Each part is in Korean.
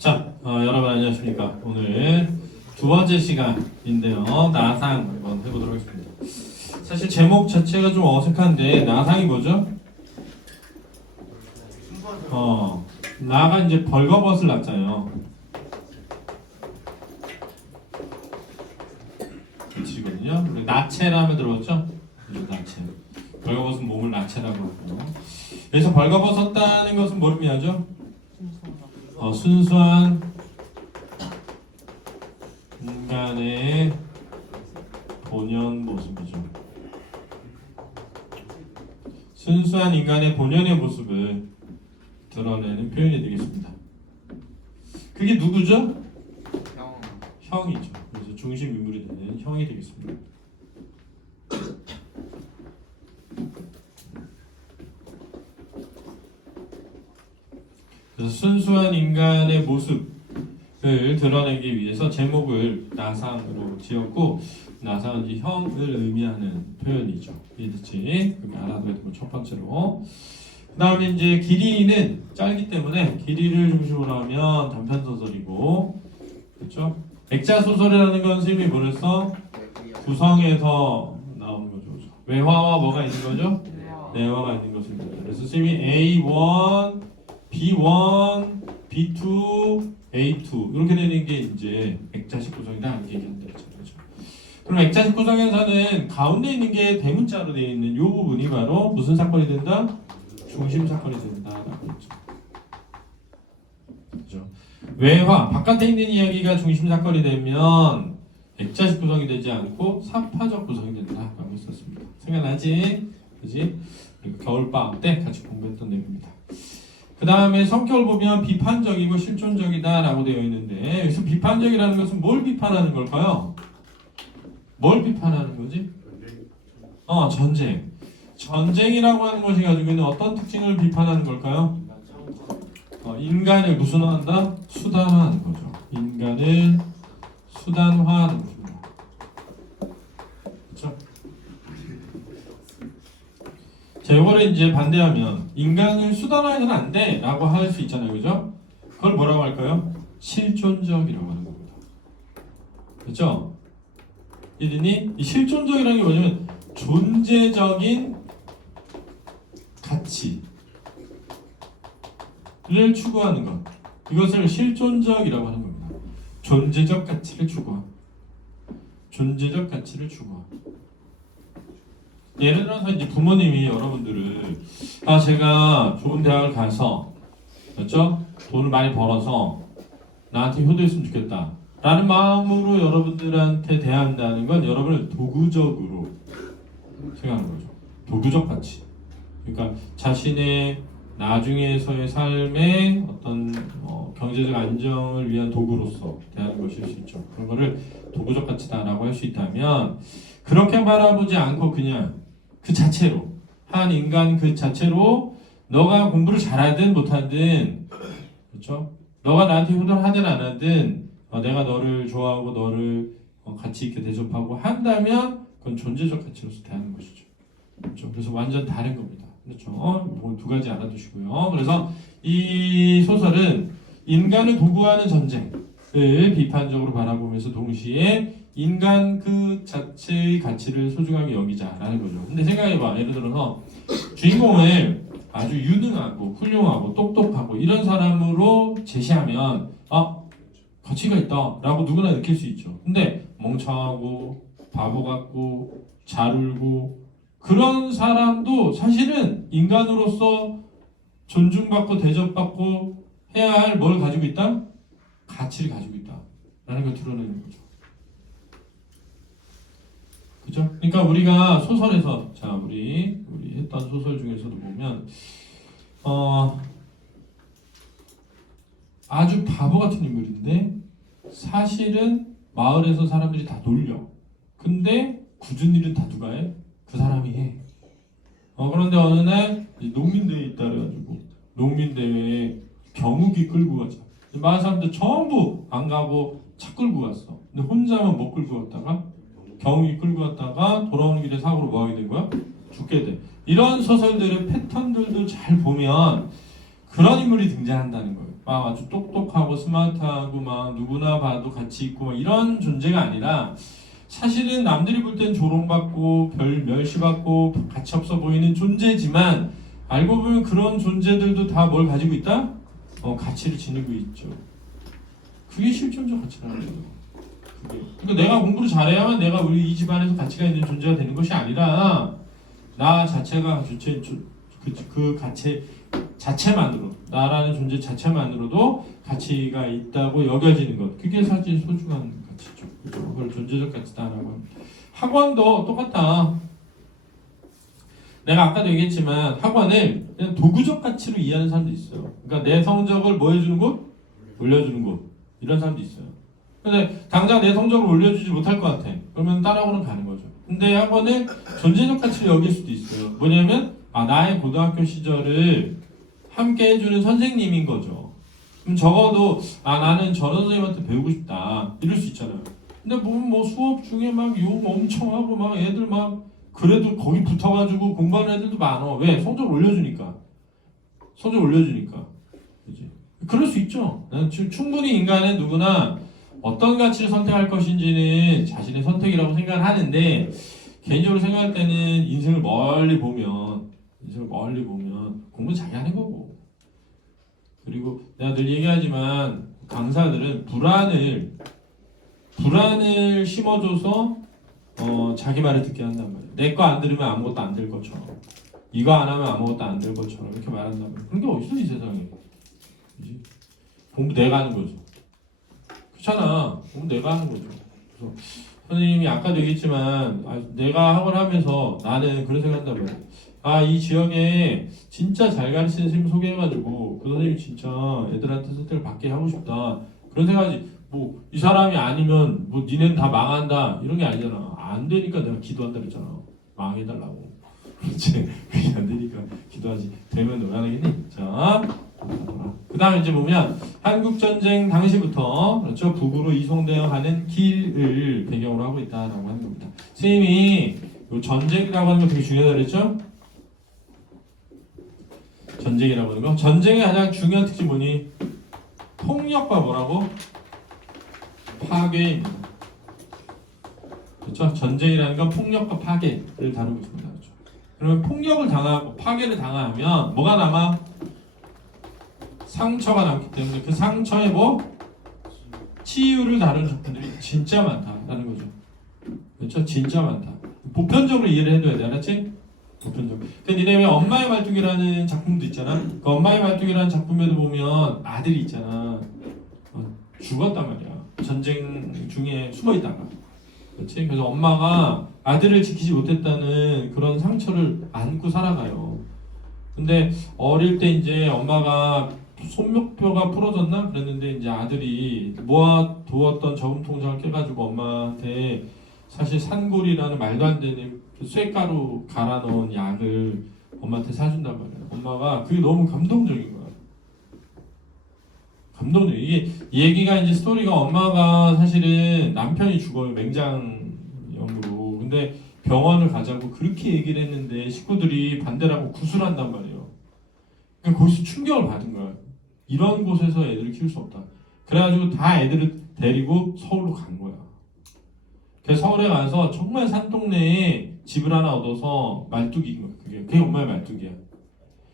자, 여러분 안녕하십니까. 오늘 두 번째 시간인데요. 나상 한번 해보도록 하겠습니다. 사실 제목 자체가 좀 어색한데 나상이 뭐죠? 나가 이제 벌거벗을 낳잖아요. 그치거든요. 나체라면 들어봤죠? 나체. 벌거벗은 몸을 나체라고 하고요. 여기서 벌거벗었다는 것은 뭘 의미하죠? 순수한 인간의 본연 모습이죠. 순수한 인간의 본연의 모습을 드러내는 표현이 되겠습니다. 그게 누구죠? 형이죠. 그래서 중심 인물이 되는 형이 되겠습니다. 그래서 순수한 인간의 모습을 드러내기 위해서 제목을 나상으로 지었고, 나상은 이제 형을 의미하는 표현이죠. 이해됐지? 그렇게 알아둬야 되고, 첫 번째로. 그 다음에 이제 길이는 짧기 때문에 길이를 중심으로 하면 단편 소설이고, 그렇죠? 액자 소설이라는 건 선생님이 뭐랬어? 구성에서 나오는 거죠. 외화와 뭐가 있는 거죠? 내화가 있는 것입니다. 그래서 선생님이 A1, B1, B2, A2 이렇게 되는 게 이제 액자식 구성이다 이렇게 얘기하면 되죠. 그럼 액자식 구성에서는 가운데 있는 게 대문자로 되어 있는 이 부분이 바로 무슨 사건이 된다? 중심 사건이 된다라고 했죠. 그렇죠? 외화 바깥에 있는 이야기가 중심 사건이 되면 액자식 구성이 되지 않고 사파적 구성이 된다라고 했었습니다. 생각나지? 그지? 겨울방학 때 같이 공부했던 내용입니다. 그 다음에 성격을 보면 비판적이고 실존적이다 라고 되어 있는데, 여기서 비판적이라는 것은 뭘 비판하는 걸까요? 뭘 비판하는 거지? 전쟁. 전쟁이라고 하는 것이 가지고 있는 어떤 특징을 비판하는 걸까요? 인간을 무슨 한다? 수단화하는 거죠. 인간을 수단화하는 것입니다. 그렇죠? 자, 이거를 이제 반대하면 인간을 수단화해서는 안 돼 라고 할 수 있잖아요. 그죠? 그걸 뭐라고 할까요? 실존적이라고 하는 겁니다. 그렇죠? 이더니 이 실존적이라는 게 뭐냐면 존재적인 가치를 추구하는 것. 이것을 실존적이라고 하는 겁니다. 존재적 가치를 추구함. 존재적 가치를 추구함. 예를 들어서 이제 부모님이 여러분들을 제가 좋은 대학을 가서 그렇죠? 돈을 많이 벌어서 나한테 효도했으면 좋겠다 라는 마음으로 여러분들한테 대한다는 건 여러분을 도구적으로 생각하는 거죠. 도구적 가치. 그러니까 자신의 나중에서의 삶의 어떤 경제적 안정을 위한 도구로서 대하는 것일 수 있죠. 그런 거를 도구적 가치다라고 할 수 있다면, 그렇게 바라보지 않고 그냥 그 자체로, 한 인간 그 자체로 너가 공부를 잘하든 못하든, 그렇죠? 너가 나한테 효도를 하든 안 하든 내가 너를 좋아하고 너를 가치 있게 대접하고 한다면 그건 존재적 가치로서 대하는 것이죠. 그렇죠? 그래서 완전 다른 겁니다. 그렇죠? 이건 두 가지 알아두시고요. 그래서 이 소설은 인간을 도구화하는 전쟁을 비판적으로 바라보면서 동시에 인간 그 자체의 가치를 소중하게 여기자라는 거죠. 근데 생각해봐. 예를 들어서 주인공을 아주 유능하고 훌륭하고 똑똑하고 이런 사람으로 제시하면 가치가 있다 라고 누구나 느낄 수 있죠. 근데 멍청하고 바보 같고 잘 울고 그런 사람도 사실은 인간으로서 존중받고 대접받고 해야 할 뭘 가지고 있다? 가치를 가지고 있다 라는 걸 드러내는 거죠. 그죠? 그러니까 우리가 소설에서 우리 했던 소설 중에서도 보면 아주 바보 같은 인물인데 사실은 마을에서 사람들이 다 놀려. 근데 굳은 일은 다 누가 해? 그 사람이 해. 그런데 어느 날 농민대회에 있다 그래가지고 농민대회에 경욱이 끌고 가자. 마을 사람들 전부 안 가고 차 끌고 갔어. 근데 혼자만 못 끌고 갔다가 경욱이 끌고 갔다가 돌아오는 길에 사고로 뭐 하게 된 거야? 죽게 돼. 이런 소설들의 패턴들도 잘 보면 그런 인물이 등장한다는 거예요. 막 아주 똑똑하고 스마트하고 막 누구나 봐도 가치 있고 막 이런 존재가 아니라 사실은 남들이 볼 땐 조롱받고 별 멸시받고 가치 없어 보이는 존재지만 알고 보면 그런 존재들도 다 뭘 가지고 있다? 가치를 지니고 있죠. 그게 실존적 가치라는 거예요. 그러니까 내가 공부를 잘해야만 내가 우리 이 집안에서 가치가 있는 존재가 되는 것이 아니라 나 자체가 그 가치 자체만으로 나라는 존재 자체만으로도 가치가 있다고 여겨지는 것 그게 사실 소중한 가치죠. 그걸 존재적 가치다라고 합니다. 학원도 똑같다. 내가 아까도 얘기했지만 학원을 그냥 도구적 가치로 이해하는 사람도 있어요. 그러니까 내 성적을 뭐 해주는 곳? 올려주는 곳. 이런 사람도 있어요. 근데 당장 내 성적을 올려주지 못할 것 같아. 그러면 다른 학원은 가는 거죠. 근데 학원은 존재적 가치를 여길 수도 있어요. 뭐냐면 나의 고등학교 시절을 함께 해주는 선생님인 거죠. 그럼 적어도 나는 저런 선생님한테 배우고 싶다. 이럴 수 있잖아요. 근데 뭐 수업 중에 막 욕 엄청 하고 막 애들 막 그래도 거기 붙어가지고 공부하는 애들도 많어. 왜? 성적 올려주니까. 성적 올려주니까. 그치? 그럴 수 있죠. 충분히 인간은 누구나 어떤 가치를 선택할 것인지는 자신의 선택이라고 생각을 하는데 개인적으로 생각할 때는 인생을 멀리 보면 공부는 자기 하는 거고 그리고 내가 늘 얘기하지만 강사들은 불안을 심어줘서 자기 말을 듣게 한단 말이에요. 내 거 안 들으면 아무것도 안 될 것처럼 이거 안 하면 아무것도 안 될 것처럼 이렇게 말한단 말이에요. 그런 게 어딨어 이 세상에. 그치? 공부 내가 하는 거죠. 그렇잖아. 공부 내가 하는 거죠. 그래서 선생님이 아까도 얘기했지만 내가 학원 하면서 나는 그런 생각한단 말이에요. 이 지역에 진짜 잘 가르치는 선생님 소개해가지고 그 선생님 진짜 애들한테 선택을 받게 하고 싶다. 그런 생각하지. 뭐 이 사람이 아니면 뭐 니네는 다 망한다 이런 게 아니잖아. 안 되니까 내가 기도한다 그랬잖아. 망해달라고. 그렇지. 그게 안 되니까 기도하지. 되면 왜 안 하겠니? 자, 그 다음에 이제 보면 한국전쟁 당시부터 그렇죠. 북으로 이송되어 가는 길을 배경으로 하고 있다라고 하는 겁니다. 선생님이 요 전쟁이라고 하는 거 되게 중요하다 그랬죠? 전쟁이라고 하는 거. 전쟁의 가장 중요한 특징이 뭐니? 폭력과 뭐라고? 파괴입니다. 그렇죠? 전쟁이라는 건 폭력과 파괴를 다루고 있습니다. 그렇죠? 그러면 폭력을 당하고 파괴를 당하면 뭐가 남아? 상처가 남기 때문에 그 상처에 치유를 다루는 작품들이 진짜 많다라는 거죠. 그렇죠? 진짜 많다. 보편적으로 이해를 해둬야 돼. 알았지? 보편적으로. 그 니네 왜 엄마의 말뚝이라는 작품도 있잖아. 그 엄마의 말뚝이라는 작품에도 보면 아들이 있잖아. 죽었단 말이야. 전쟁 중에 숨어 있다가. 그렇지? 그래서 엄마가 아들을 지키지 못했다는 그런 상처를 안고 살아가요. 근데 어릴 때 이제 엄마가 손목뼈가 부러졌나? 그랬는데 이제 아들이 모아두었던 저금통장을 깨가지고 엄마한테 사실 산골이라는 말도 안 되는 그 쇠가루 갈아 넣은 약을 엄마한테 사준단 말이야. 엄마가 그게 너무 감동적인 거야. 감동적. 이게 얘기가 이제 스토리가 엄마가 사실은 남편이 죽어요. 맹장염으로. 근데 병원을 가자고 그렇게 얘기를 했는데 식구들이 반대를 하고 구술한단 말이에요. 그러니까 거기서 충격을 받은 거야. 이런 곳에서 애들을 키울 수 없다. 그래가지고 다 애들을 데리고 서울로 간 거야. 그래서 서울에 가서 정말 산동네에 집을 하나 얻어서 말뚝인 거야. 그게 엄마의 말뚝이야.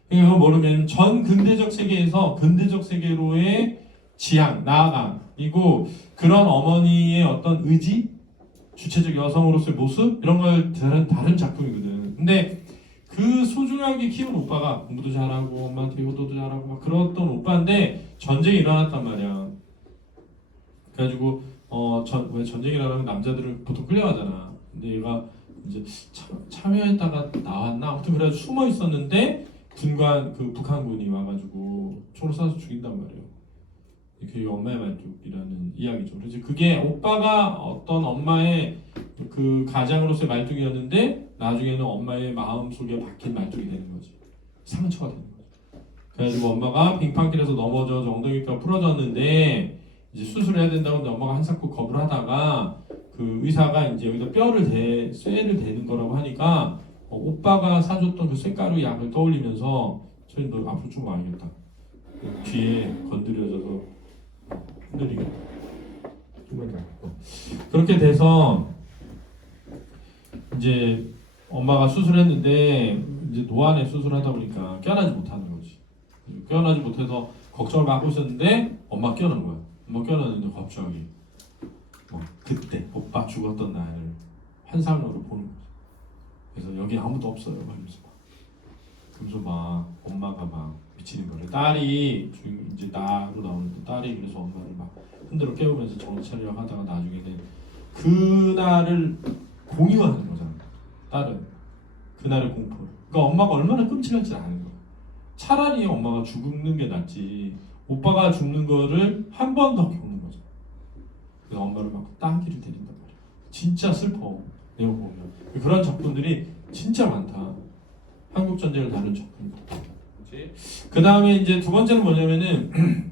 그러니까 그걸 모르면 전 근대적 세계에서 근대적 세계로의 지향, 나아감이고 그런 어머니의 어떤 의지, 주체적 여성으로서의 모습 이런 걸 다른 작품이거든. 근데 그 소중하게 키운 오빠가 공부도 잘하고 엄마한테 효도도 잘하고 막 그랬던 오빠인데 전쟁이 일어났단 말이야. 그래가지고 왜 전쟁이 일어나면 남자들은 보통 끌려가잖아. 근데 얘가 이제 참여했다가 나왔나 아무튼 그래가지고 숨어 있었는데 그 북한군이 와가지고 총을 쏴서 죽인단 말이에요. 그게 엄마의 말뚝이라는 이야기죠. 그래서 그게 오빠가 어떤 엄마의 그 가장으로서의 말뚝이었는데 나중에는 엄마의 마음 속에 박힌 말뚝이 되는 거지. 상처가 되는 거지. 그래가지고 엄마가 빙판길에서 넘어져 엉덩이뼈가 부러졌는데 이제 수술을 해야 된다고 하는데 엄마가 한사코 겁을 하다가 그 의사가 이제 여기다 쇠를 대는 거라고 하니까 오빠가 사줬던 그 쇠가루 약을 떠올리면서 너 앞으로 좀 와야겠다. 뒤에 건드려져서 흔들리게. 그렇게 돼서 이제 엄마가 수술했는데 이제 노안에 수술하다 보니까 깨어나지 못하는 거지. 깨어나지 못해서 걱정을 받고 있었는데 엄마 깨어난 거야. 엄마 깨어났는데 갑자기 그때 오빠 죽었던 날을 환상으로 보는 거지. 그래서 여기 아무도 없어요. 그러면서 막 엄마가 막 미치는 거래. 딸이 이제 나로 나오는데 딸이 그래서 엄마를 막 흔들어 깨우면서 정신 차리려 하다가 나중에는 그날을 공유하는 거잖아. 딸은 그날의 공포를. 그러니까 엄마가 얼마나 끔찍한지 아는 거야. 차라리 엄마가 죽는 게 낫지. 오빠가 죽는 거를 한 번 더 겪는 거죠. 그래서 엄마를 막 따귀를 때린단 말이야. 진짜 슬퍼. 내가 보면 그런 작품들이 진짜 많다. 한국 전쟁을 다룬 작품들. 그 다음에 이제 두 번째는 뭐냐면은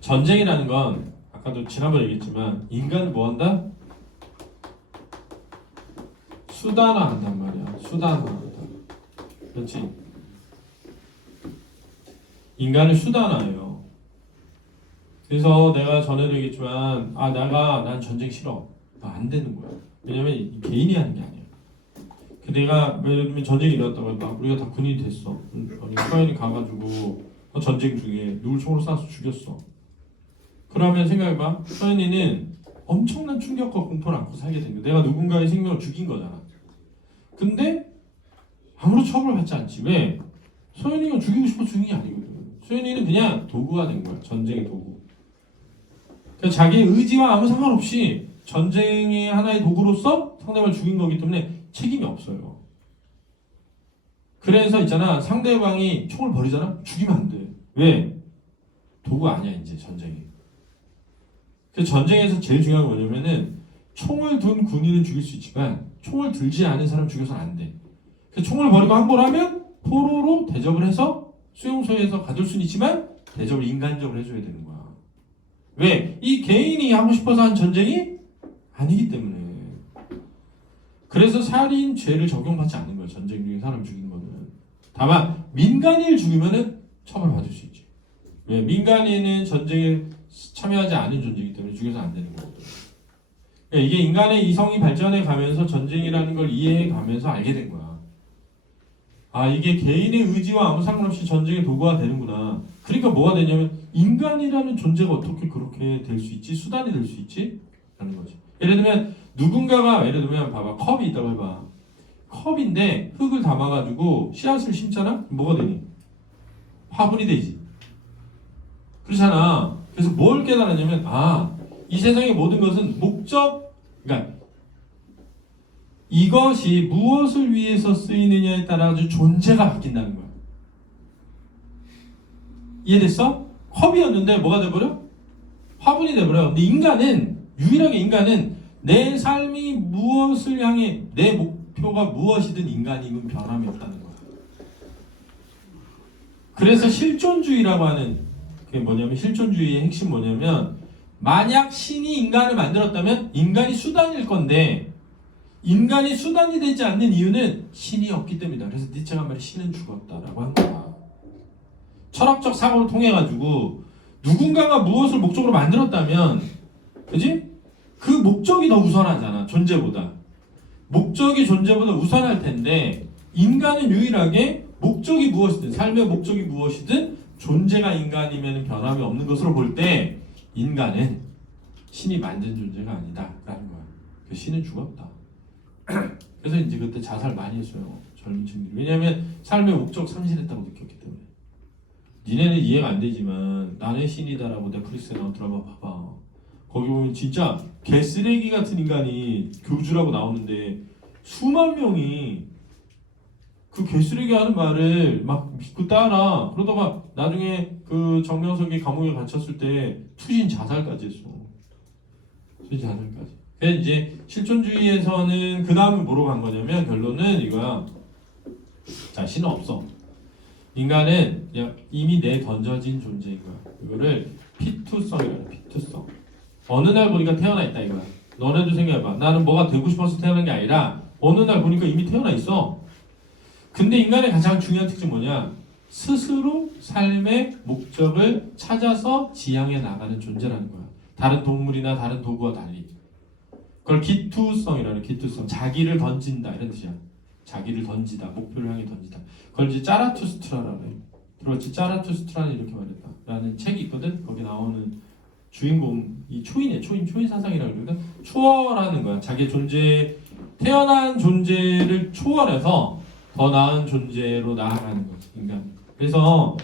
전쟁이라는 건 아까도 지난번에 얘기했지만 인간을 뭐한다? 수단화한단 말이야. 수단화한다. 그렇지? 인간을 수단화해요. 그래서 내가 전에도 얘기했지만 난 전쟁 싫어. 안 되는 거야. 왜냐면 개인이 하는 게 아니야. 내가 예를 들면 전쟁이 일어났다고 해봐. 우리가 다 군인이 됐어. 서현이 가가지고 전쟁 중에 누굴 총으로 쏴서 죽였어. 그러면 생각해봐. 서현이는 엄청난 충격과 공포를 안고 살게 된 거야. 내가 누군가의 생명을 죽인 거잖아. 근데 아무런 처벌을 받지 않지. 왜? 서현이가 죽이고 싶어 죽인 게 아니거든. 서현이는 그냥 도구가 된 거야. 전쟁의 도구. 그러니까 자기의 의지와 아무 상관없이 전쟁의 하나의 도구로서 상대방을 죽인 거기 때문에 책임이 없어요. 그래서 있잖아. 상대방이 총을 버리잖아. 죽이면 안 돼. 왜? 도구가 아니야 이제 전쟁이. 그 전쟁에서 제일 중요한 건 뭐냐면은 총을 든 군인은 죽일 수 있지만 총을 들지 않은 사람 죽여서는 안 돼. 그 총을 버리고 항복을 하면 포로로 대접을 해서 수용소에서 가둘 수는 있지만 대접을 인간적으로 해줘야 되는 거야. 왜? 이 개인이 하고 싶어서 한 전쟁이 아니기 때문에. 그래서 살인 죄를 적용받지 않는 거야. 전쟁 중에 사람 죽인 거는. 다만 민간인을 죽이면은 처벌받을 수 있지. 왜? 민간인은 전쟁에 참여하지 않은 존재이기 때문에 죽여서 안 되는 거거든. 그러니까 이게 인간의 이성이 발전해 가면서 전쟁이라는 걸 이해해 가면서 알게 된 거야. 이게 개인의 의지와 아무 상관없이 전쟁의 도구가 되는구나. 그러니까 뭐가 되냐면 인간이라는 존재가 어떻게 그렇게 될 수 있지? 수단이 될 수 있지? 라는 거지. 예를 들면 누군가가 예를 들면 봐봐. 컵이 있다고 해봐. 컵인데 흙을 담아가지고 씨앗을 심잖아? 뭐가 되니? 화분이 되지. 그렇잖아. 그래서 뭘 깨달았냐면 이 세상의 모든 것은 목적, 그러니까 이것이 무엇을 위해서 쓰이느냐에 따라 아주 존재가 바뀐다는 거야. 이해됐어? 컵이었는데 뭐가 돼버려? 화분이 돼버려. 근데 유일하게 인간은 내 삶이 무엇을 향해 내 목표가 무엇이든 인간임은 변함이 없다는 거야. 그래서 실존주의라고 하는 그게 뭐냐면 실존주의의 핵심 뭐냐면 만약 신이 인간을 만들었다면 인간이 수단일 건데 인간이 수단이 되지 않는 이유는 신이 없기 때문이다. 그래서 니체가 한 말이 신은 죽었다라고 한 거야. 철학적 사고를 통해 가지고 누군가가 무엇을 목적으로 만들었다면 그지? 그 목적이 더 우선하잖아. 존재보다. 목적이 존재보다 우선할 텐데 인간은 유일하게 목적이 무엇이든 삶의 목적이 무엇이든 존재가 인간이면 변함이 없는 것으로 볼 때 인간은 신이 만든 존재가 아니다라는 거야. 그 신은 죽었다. 그래서 이제 그때 자살 많이 했어요. 젊은 친구들이. 왜냐하면 삶의 목적 상실했다고 느꼈기 때문에. 니네는 이해가 안 되지만 나는 신이다라고 넷플릭스에 나온 드라마 봐봐. 거기 보면 진짜 개쓰레기 같은 인간이 교주라고 나오는데 수만 명이 그 개쓰레기 하는 말을 막 믿고 따라. 그러다가 나중에 그 정명석이 감옥에 갇혔을 때 투신 자살까지 했어. 투신 자살까지. 그래서 이제 실존주의에서는 그 다음에 뭐로 간 거냐면 결론은 이거야. 자, 신은 없어. 인간은 이미 내 던져진 존재인 거야. 이거를 피투성이라고 해. 피투성. 어느 날 보니까 태어나 있다 이거야. 너네도 생각해봐. 나는 뭐가 되고 싶어서 태어난 게 아니라 어느 날 보니까 이미 태어나 있어. 근데 인간의 가장 중요한 특징 뭐냐? 스스로 삶의 목적을 찾아서 지향해 나가는 존재라는 거야. 다른 동물이나 다른 도구와 달리. 그걸 기투성이라는 기투성. 자기를 던진다 이런 뜻이야. 자기를 던지다. 목표를 향해 던지다. 그걸 이제 짜라투스트라라고 해. 들었지? 짜라투스트라는 이렇게 말했다. 라는 책이 있거든. 거기 나오는 주인공이 초인이야. 초인 사상이라고 그러거든. 초월하는 거야. 자기 존재, 태어난 존재를 초월해서 더 나은 존재로 나아가는 거지. 인간. 그래서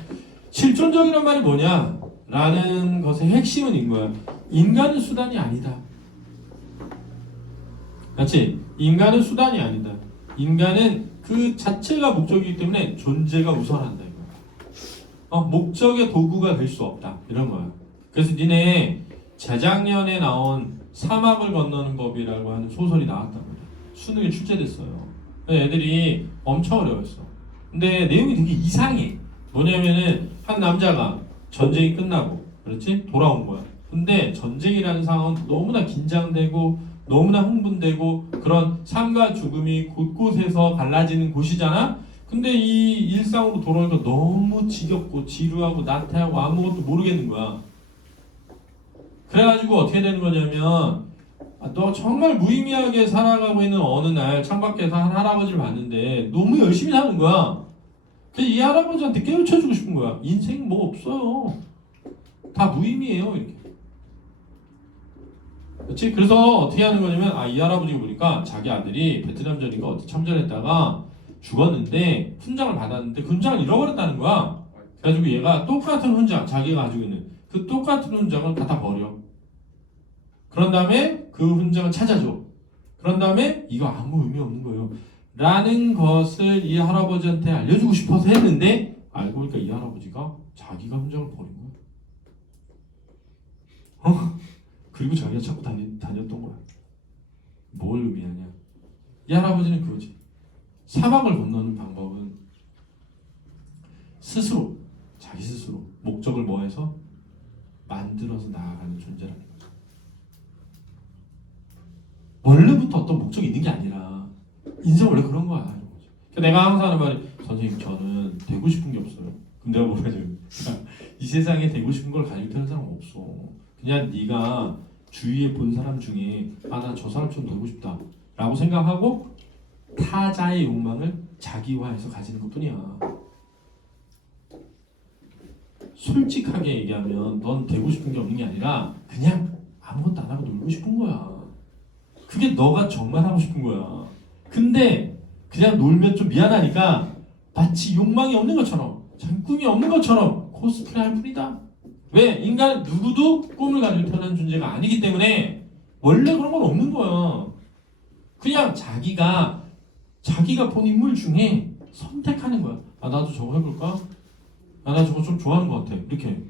실존적이란 말이 뭐냐? 라는 것의 핵심은 이거야. 인간은 수단이 아니다. 그렇지? 인간은 수단이 아니다. 인간은 그 자체가 목적이기 때문에 존재가 우선한다. 목적의 도구가 될 수 없다. 이런 거야. 그래서 니네 재작년에 나온 사막을 건너는 법이라고 하는 소설이 나왔단 말이야. 수능에 출제됐어요. 애들이 엄청 어려웠어. 근데 내용이 되게 이상해. 뭐냐면은 한 남자가 전쟁이 끝나고 그렇지? 돌아온 거야. 근데 전쟁이라는 상황은 너무나 긴장되고 너무나 흥분되고 그런 삶과 죽음이 곳곳에서 갈라지는 곳이잖아. 근데 이 일상으로 돌아오니까 너무 지겹고 지루하고 나태하고 아무것도 모르겠는 거야. 그래가지고 어떻게 되는 거냐면 너 정말 무의미하게 살아가고 있는 어느 날 창밖에서 한 할아버지를 봤는데 너무 열심히 사는 거야. 그래서 이 할아버지한테 깨우쳐주고 싶은 거야. 인생 뭐 없어요. 다 무의미해요. 이렇게. 그렇지? 그래서 어떻게 하는 거냐면 이 할아버지가 보니까 자기 아들이 베트남전인가 어디 참전했다가 죽었는데 훈장을 받았는데 그 훈장을 잃어버렸다는 거야. 그래가지고 얘가 똑같은 훈장, 자기가 가지고 있는 그 똑같은 훈장을 갖다 버려. 그런 다음에 그 훈장을 찾아줘. 그런 다음에 이거 아무 의미 없는 거예요. 라는 것을 이 할아버지한테 알려주고 싶어서 했는데 알고 보니까 이 할아버지가 자기가 훈장을 버린 거야. 그리고 자기가 찾고 다녔던 거야. 뭘 의미하냐? 이 할아버지는 그거지. 사막을 건너는 방법은 스스로, 자기 스스로 목적을 뭐해서 만들어서 나아가는 존재라는 거죠. 원래부터 어떤 목적이 있는 게 아니라 인생 원래 그런 거야. 이런 거죠. 그러니까 내가 항상 하는 말이 선생님 저는 되고 싶은 게 없어요. 근데 내가 뭐라 해야 이 세상에 되고 싶은 걸 가지고 태어난 사람은 없어. 그냥 네가 주위에 본 사람 중에 나 저 사람처럼 되고 싶다 라고 생각하고 타자의 욕망을 자기화해서 가지는 것뿐이야. 솔직하게 얘기하면 넌 되고 싶은 게 없는 게 아니라 그냥 아무것도 안 하고 놀고 싶은 거야. 그게 너가 정말 하고 싶은 거야. 근데 그냥 놀면 좀 미안하니까 마치 욕망이 없는 것처럼 자기 꿈이 없는 것처럼 코스프레 할 뿐이다. 왜? 인간은 누구도 꿈을 가지고 태어난 존재가 아니기 때문에 원래 그런 건 없는 거야. 그냥 자기가 본 인물 중에 선택하는 거야. 나도 저거 해볼까? 나 저거 좀 좋아하는 것 같아. 이렇게.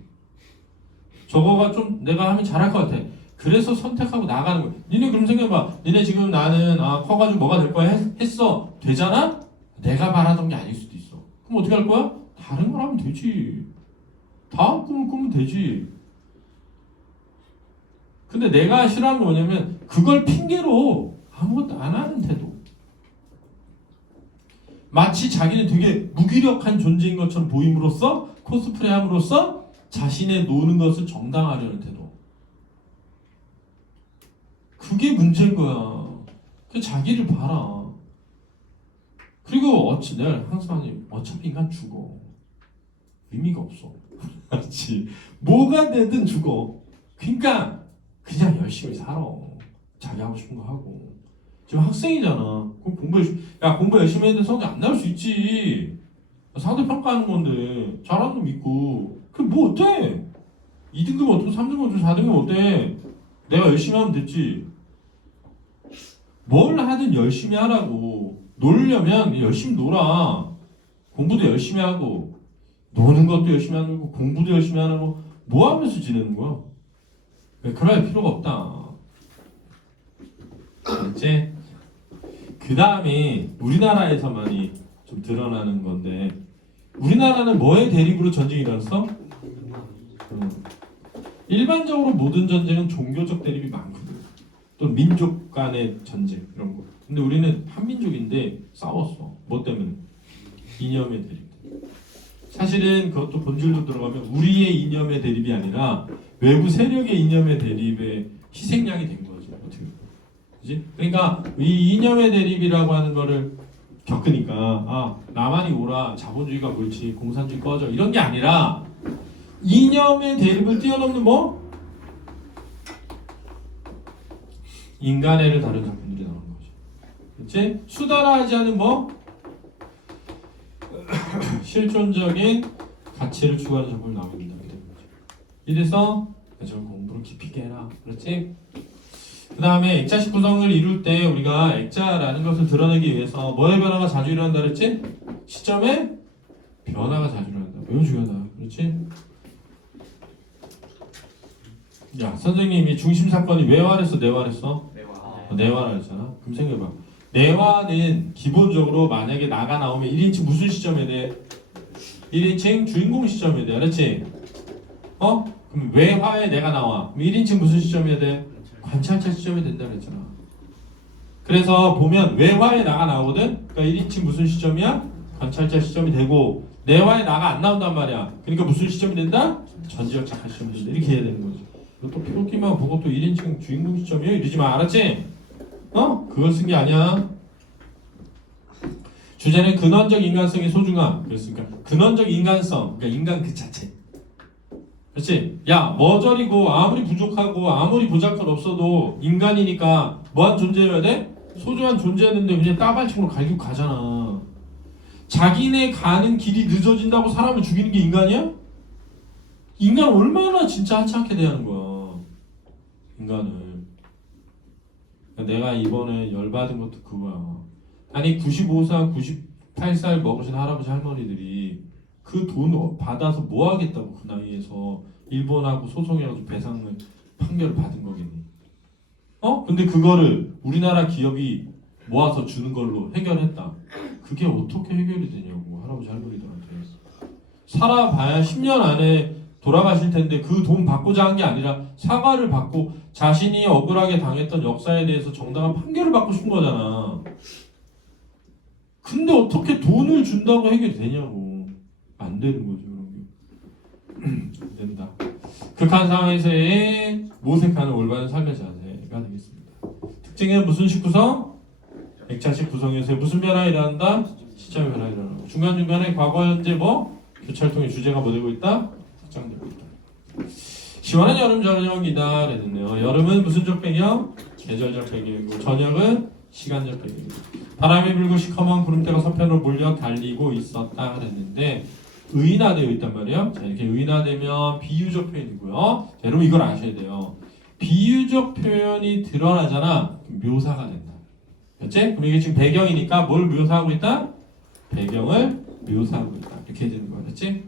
저거가 좀 내가 하면 잘할 것 같아. 그래서 선택하고 나가는 거야. 니네 그럼 생각해봐. 니네 지금 나는 커가지고 뭐가 될 거야 했어. 되잖아? 내가 바라던 게 아닐 수도 있어. 그럼 어떻게 할 거야? 다른 걸 하면 되지. 다음 꿈을 꾸면 되지. 근데 내가 싫어하는 게 뭐냐면 그걸 핑계로 아무것도 안 하는 태도. 마치 자기는 되게 무기력한 존재인 것처럼 보임으로써 코스프레함으로써 자신의 노는 것을 정당화하려는 태도. 그게 문제인 거야. 그 자기를 봐라. 그리고 내가 항상 하니 어차피 인간 죽어. 의미가 없어. 그렇지. 뭐가 되든 죽어. 그러니까 그냥 열심히 살아. 자기 하고 싶은 거 하고. 지금 학생이잖아. 그럼 공부 열심히 했는데 성적 안 나올 수 있지. 상대 평가하는 건데 잘하는 놈 있고. 그럼 뭐 어때? 2등급 어떻고 3등급 어떻고 4등급 어때? 내가 열심히 하면 됐지. 뭘 하든 열심히 하라고. 놀려면 열심히 놀아. 공부도 열심히 하고 노는 것도 열심히 하는 거 공부도 열심히 하는 거 뭐 하면서 지내는 거야? 그럴 필요가 없다. 알겠지? 그 다음에 우리나라에서만이 좀 드러나는 건데 우리나라는 뭐의 대립으로 전쟁이 일어났어? 일반적으로 모든 전쟁은 종교적 대립이 많거든. 또 민족 간의 전쟁 이런 거. 근데 우리는 한민족인데 싸웠어. 뭐 때문에? 이념의 대립. 사실은 그것도 본질로 들어가면 우리의 이념의 대립이 아니라 외부 세력의 이념의 대립의 희생양이 된 거죠. 어떻게 보면. 그지? 그러니까 이 이념의 대립이라고 하는 거를 겪으니까 나만이 오라, 자본주의가 옳지, 공산주의 꺼져, 이런 게 아니라 이념의 대립을 뛰어넘는 뭐? 인간애를 다룬 작품들이 나오는 거죠. 그치? 수다라하지 않은 뭐? 실존적인 가치를 추구하는 작품이 나옵니다. 이래서 저런 공부를 깊이 있게 해라. 그렇지? 그 다음에 액자식 구성을 이룰 때 우리가 액자라는 것을 드러내기 위해서 뭐의 변화가 자주 일어난다 그랬지? 시점의 변화가 자주 일어난다. 매우 중요하다. 그렇지? 야, 선생님이 중심 사건이 외화랬어, 내화랬어? 내화라 했잖아. 그럼 생각해봐. 내화는 기본적으로 만약에 나가 나오면 1인칭 무슨 시점에 돼? 1인칭 주인공 시점에 돼. 알았지? 그럼 외화에 내가 나와. 그럼 1인칭 무슨 시점에 돼? 관찰자 시점이 된다 그랬잖아. 그래서 보면 외화에 나가 나오거든. 그러니까 1인칭 무슨 시점이야? 관찰자 시점이 되고 내화에 나가 안 나온단 말이야. 그러니까 무슨 시점이 된다? 전지적 작가 시점이 된다. 이렇게 해야 되는 거지. 또 표기만 보고 또 1인칭 주인공 시점이야? 이러지 마. 알았지? 그걸 쓴 게 아니야. 주제는 근원적 인간성의 소중함. 그랬으니까 근원적 인간성. 그러니까 인간 그 자체. 그렇지? 야, 머저리고 아무리 부족하고 아무리 보잘것 없어도 인간이니까 뭐한 존재여야 돼? 소중한 존재였는데 그냥 따발총으로 갈기고 가잖아. 자기네 가는 길이 늦어진다고 사람을 죽이는 게 인간이야? 인간 얼마나 진짜 하찮게 대하는 거야. 인간을. 내가 이번에 열받은 것도 그거야. 아니 95살, 98살 먹으신 할아버지 할머니들이 그 돈 받아서 뭐 하겠다고 그 나이에서 일본하고 소송해가지고 배상을 판결을 받은 거겠니? 근데 그거를 우리나라 기업이 모아서 주는 걸로 해결했다. 그게 어떻게 해결이 되냐고 할아버지 할머니들한테. 살아봐야 10년 안에 돌아가실 텐데 그 돈 받고자 한 게 아니라 사과를 받고 자신이 억울하게 당했던 역사에 대해서 정당한 판결을 받고 싶은 거잖아. 근데 어떻게 돈을 준다고 해결이 되냐고. 안 되는 거죠. 그런 게. 안 된다. 극한 상황에서의 모색하는 올바른 삶의 자세가 되겠습니다. 특징은 무슨 식 구성? 액자식 구성에서의 무슨 변화가 일어난다? 시점의 변화가 일어난다. 중간중간에 과거, 현재 뭐? 교찰통의 주제가 뭐 되고 있다? 확장되고 있다. 시원한 여름 저녁이다 그랬는데요. 여름은 무슨적 배경? 계절적 배경이고 저녁은 시간적 배경이고 바람이 불고 시커먼 구름대가 서편으로 몰려 달리고 있었다 그랬는데 의인화되어 있단 말이에요. 자, 이렇게 의인화되면 비유적 표현이고요. 자, 여러분 이걸 아셔야 돼요. 비유적 표현이 드러나잖아. 묘사가 된다. 그렇지? 그럼 이게 지금 배경이니까 뭘 묘사하고 있다? 배경을 묘사하고 있다. 이렇게 되는 거야. 그렇지?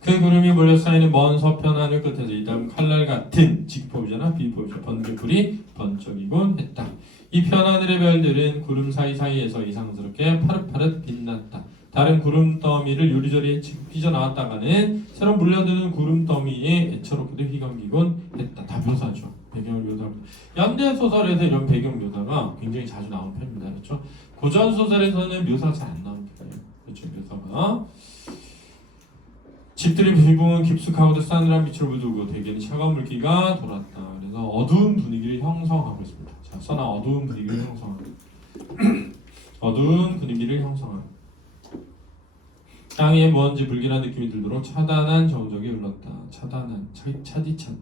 그 구름이 몰려 쌓이는 먼 서편 하늘 끝에서 이 다음 칼날 같은 직법이잖아. 비법이죠. 번개불이 번쩍이곤 했다. 이 편하늘의 별들은 구름 사이사이에서 이상스럽게 파릇파릇 빛났다. 다른 구름 더미를 요리조리 삐져나왔다가는 새로 물려드는 구름 더미에 애처롭게도 휘감기곤 했다. 다 묘사죠. 배경을 묘사하고. 현대 소설에서 이런 배경 묘사가 굉장히 자주 나오는 편입니다. 그렇죠? 고전 소설에서는 묘사가 잘 안 나오는 편이에요. 그렇죠? 묘사가. 집들이 비붕은 깊숙하고도 싸늘한 빛을 물들고 대개는 차가운 물기가 돌았다. 그래서 어두운 분위기를 형성하고 있습니다. 자, 써나 어두운 분위기를 형성하고 어두운 분위기를 형성하고 땅 위에 먼지 불길한 느낌이 들도록 차단한 정적이 흘렀다. 차단한, 차디찬.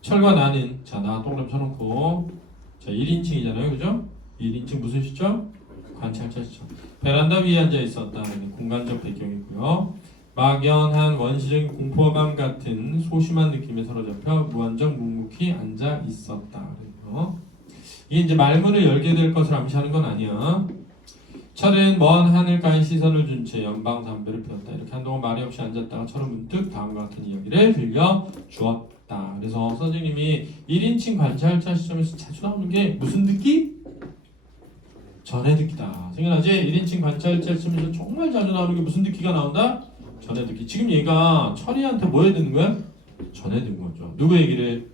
철과 나는, 자, 나 동그라미 쳐놓고, 자, 1인칭이잖아요. 그죠? 1인칭 무슨 시점? 관찰자 시점. 베란다 위에 앉아 있었다. 공간적 배경이고요. 막연한 원시적인 공포감 같은 소심한 느낌에 사로잡혀 무한정 묵묵히 앉아 있었다. 그래서 이게 이제 말문을 열게 될 것을 암시하는 건 아니야. 철은 먼 하늘가에 시선을 준 채 연방 담배를 피웠다. 이렇게 한동안 말이 없이 앉았다가 철은 문득 다음과 같은 이야기를 들려 주었다. 그래서 선생님이 1인칭 관찰자 시점에서 자주 나오는 게 무슨 듣기? 전해 듣기다. 생각나지? 1인칭 관찰자 시점에서 정말 자주 나오는 게 무슨 듣기가 나온다? 전해 듣기. 지금 얘가 철이한테 뭐 해야 되는 거야? 전해 듣는 거죠. 누구 얘기를?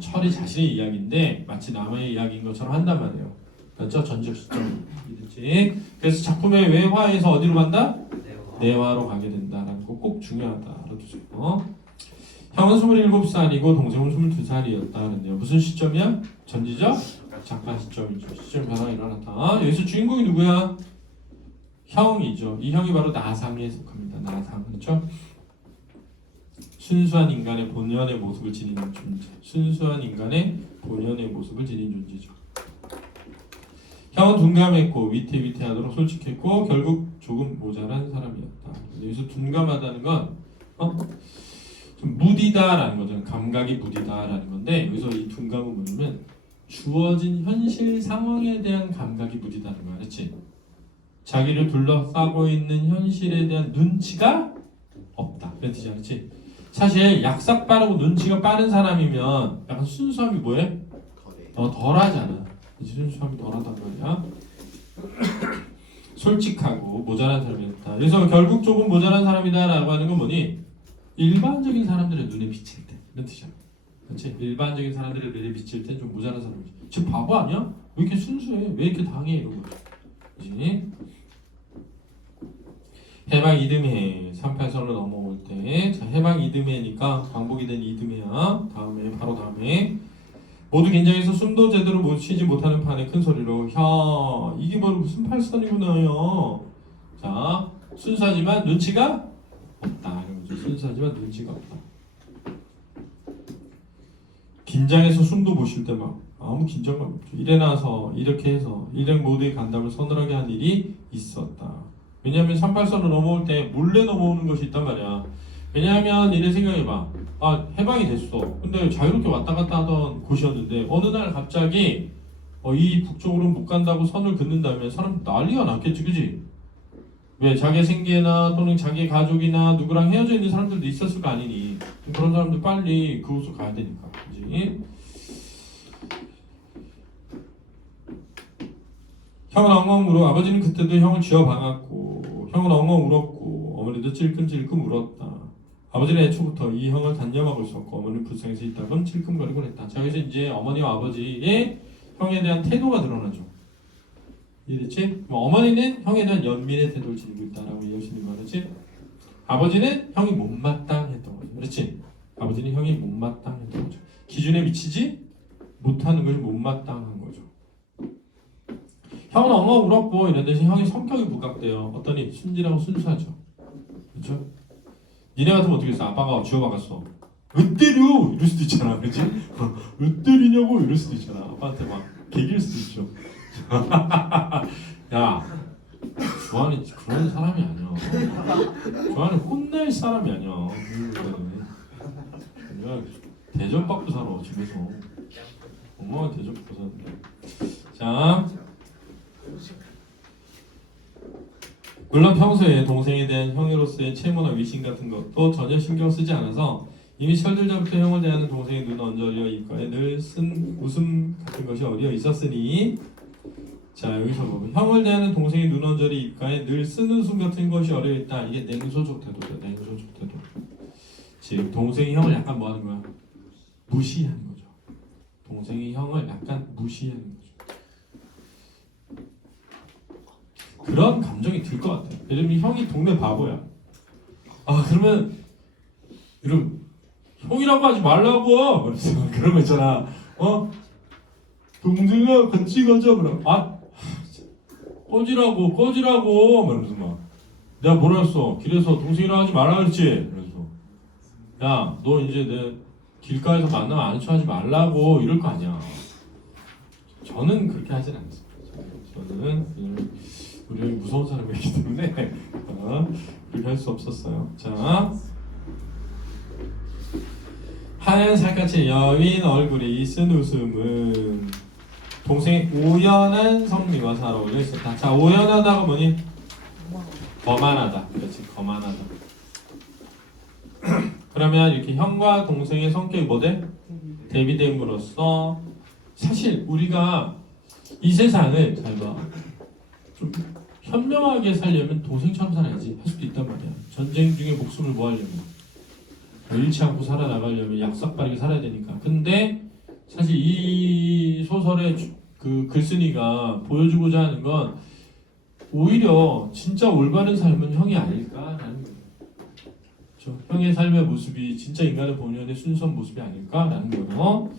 철이 자신의 이야기인데 마치 남의 이야기인 것처럼 한단 말이에요. 그렇죠? 전적 시점이든지. 그래서 작품의 외화에서 어디로 간다? 내화로 가게 된다라는 거 꼭 중요하다 알아두세요. 형은 27살이고 동생은 22살이었다 그랬네요. 무슨 시점이야? 전지적? 잠깐 시점이죠. 시점 변화가 일어났다. 여기서 주인공이 누구야? 형이죠. 이 형이 바로 나상에 속합니다. 나상. 그렇죠? 순수한 인간의 본연의 모습을 지닌 존재. 순수한 인간의 본연의 모습을 지닌 존재죠. 형은 둔감했고 위태위태하도록 솔직했고 결국 조금 모자란 사람이었다. 여기서 둔감하다는 건 좀 무디다라는 거죠. 감각이 무디다라는 건데 여기서 이 둔감은 뭐냐면 주어진 현실 상황에 대한 감각이 무디다는 거야. 그렇지? 자기를 둘러싸고 있는 현실에 대한 눈치가 없다. 그런 뜻이야. 그렇지? 사실 약삭 빠르고 눈치가 빠른 사람이면 약간 순수함이 뭐해? 덜하잖아. 순수함이 덜하단 말이야. 솔직하고 모자란 사람이었다. 그래서 결국 조금 모자란 사람이다라고 하는 건 뭐니? 일반적인 사람들의 눈에 비칠 때 이런 뜻이야. 그렇지? 일반적인 사람들의 눈에 비칠 때 좀 모자란 사람이지. 지금 바보 아니야? 왜 이렇게 순수해? 왜 이렇게 당해? 이런 거지. 그렇지? 해방 이듬해 38선을 넘어올 때, 자 해방 이듬해니까 광복이 된 이듬해야. 바로 다음에 모두 긴장해서 숨도 제대로 못 쉬지 못하는 판에 큰 소리로 야 이게 바로 무슨 8선이구나요. 자 순수하지만 눈치가 없다. 순수하지만 눈치가 없다. 긴장해서 숨도 못 쉴 때 막 아무 긴장감 없죠. 일에 나서 이렇게 해서 일행 모두의 간담을 서늘하게 한 일이 있었다. 왜냐하면 38선을 넘어올 때 몰래 넘어오는 것이 있단 말이야. 왜냐하면 이래 생각해봐. 해방이 됐어. 근데 자유롭게 왔다 갔다 하던 곳이었는데 어느 날 갑자기 이 북쪽으로 못 간다고 선을 긋는다면 사람 난리가 났겠지, 그지? 왜 자기의 생계나 또는 자기의 가족이나 누구랑 헤어져 있는 사람들도 있었을 거 아니니. 그런 사람들 빨리 그곳으로 가야 되니까, 그지? 형은 엉엉 울어. 아버지는 그때도 형을 쥐어박았고 형은 엉엉 울었고 어머니도 찔끔찔끔 울었다. 아버지는 애초부터 이 형을 단념하고 있었고 어머니는 불쌍해서 있다곤 찔끔거리곤 했다. 자 여기서 이제 어머니와 아버지의 형에 대한 태도가 드러나죠. 이해됐지? 어머니는 형에 대한 연민의 태도를 지니고 있다라고 예수님이 말하지. 아버지는 형이 못마땅했던 거죠. 그렇지? 아버지는 형이 못마땅했던 거죠. 기준에 미치지 못하는 것이 못마땅한 거죠. 형은 엉엉 울었고 이런 대신 형이 성격이 부각돼요. 어떠니? 순진하고 순수하죠. 그렇죠? 니네 같으면 어떻게 했어? 아빠가 쥐어박았어. 왜 때려? 이럴 수도 있잖아. 그렇지? 왜 때리냐고 이럴 수도 있잖아. 아빠한테 막 개길 수도 있죠. 야, 주한이 그런 사람이 아니야. 주한이 혼낼 사람이 아니야. 내가 대접받고 살아 집에서. 엄마가 대접받고 사는데. 자, 물론 평소에 동생에 대한 형으로서의 채무나 위신 같은 것도 전혀 신경 쓰지 않아서 이미 철들자부터 형을 대하는 동생의 눈 언저리와 입가에 늘 쓴 웃음 같은 것이 어디어 있었으니. 자 여기서 보면 형을 대하는 동생의 눈 언저리 입가에 늘 쓴 웃음 같은 것이 어려 있다. 이게 냉소적 태도죠. 냉소적 태도. 즉 동생이 형을 약간 뭐 하는 거야? 무시하는 거죠. 동생이 형을 약간 무시하는 거죠. 그런 감정이 들 것 같아요. 예를 들면 형이 동네 바보야. 그러면 여러분 형이라고 하지 말라고 그런 거 있잖아. 동생아 같이 가자. 그럼 꺼지라고 말하면서 막 내가 뭐라 했어? 길에서 동생이라고 하지 말라 그랬지. 그래서 야 너 이제 내 길가에서 만나면 아는 척 하지 말라고 이럴 거 아니야. 저는 그렇게 하진 않습니다. 저는 우리 형이 무서운 사람이기 때문에 그렇게 할 수 없었어요. 자, 하얀 살갗의 여인 얼굴에 쓴 웃음은 동생의 오연한 성미와 잘 어울려 있었다. 자, 오연하다가 뭐니? 거만하다. 그렇지, 거만하다. 그러면 이렇게 형과 동생의 성격이 뭐돼? 대비됨으로써 사실 우리가 이 세상을 잘 봐. 좀 현명하게 살려면 동생처럼 살아야지 할 수도 있단 말이야. 전쟁 중에 목숨을 뭐 하려면 잃지 않고 살아나가려면 약삭빠르게 살아야 되니까. 근데 사실 이 소설의 그 글쓴이가 보여주고자 하는 건 오히려 진짜 올바른 삶은 형이 아닐까라는 거예요. 그렇죠? 형의 삶의 모습이 진짜 인간의 본연의 순수한 모습이 아닐까라는 거예요.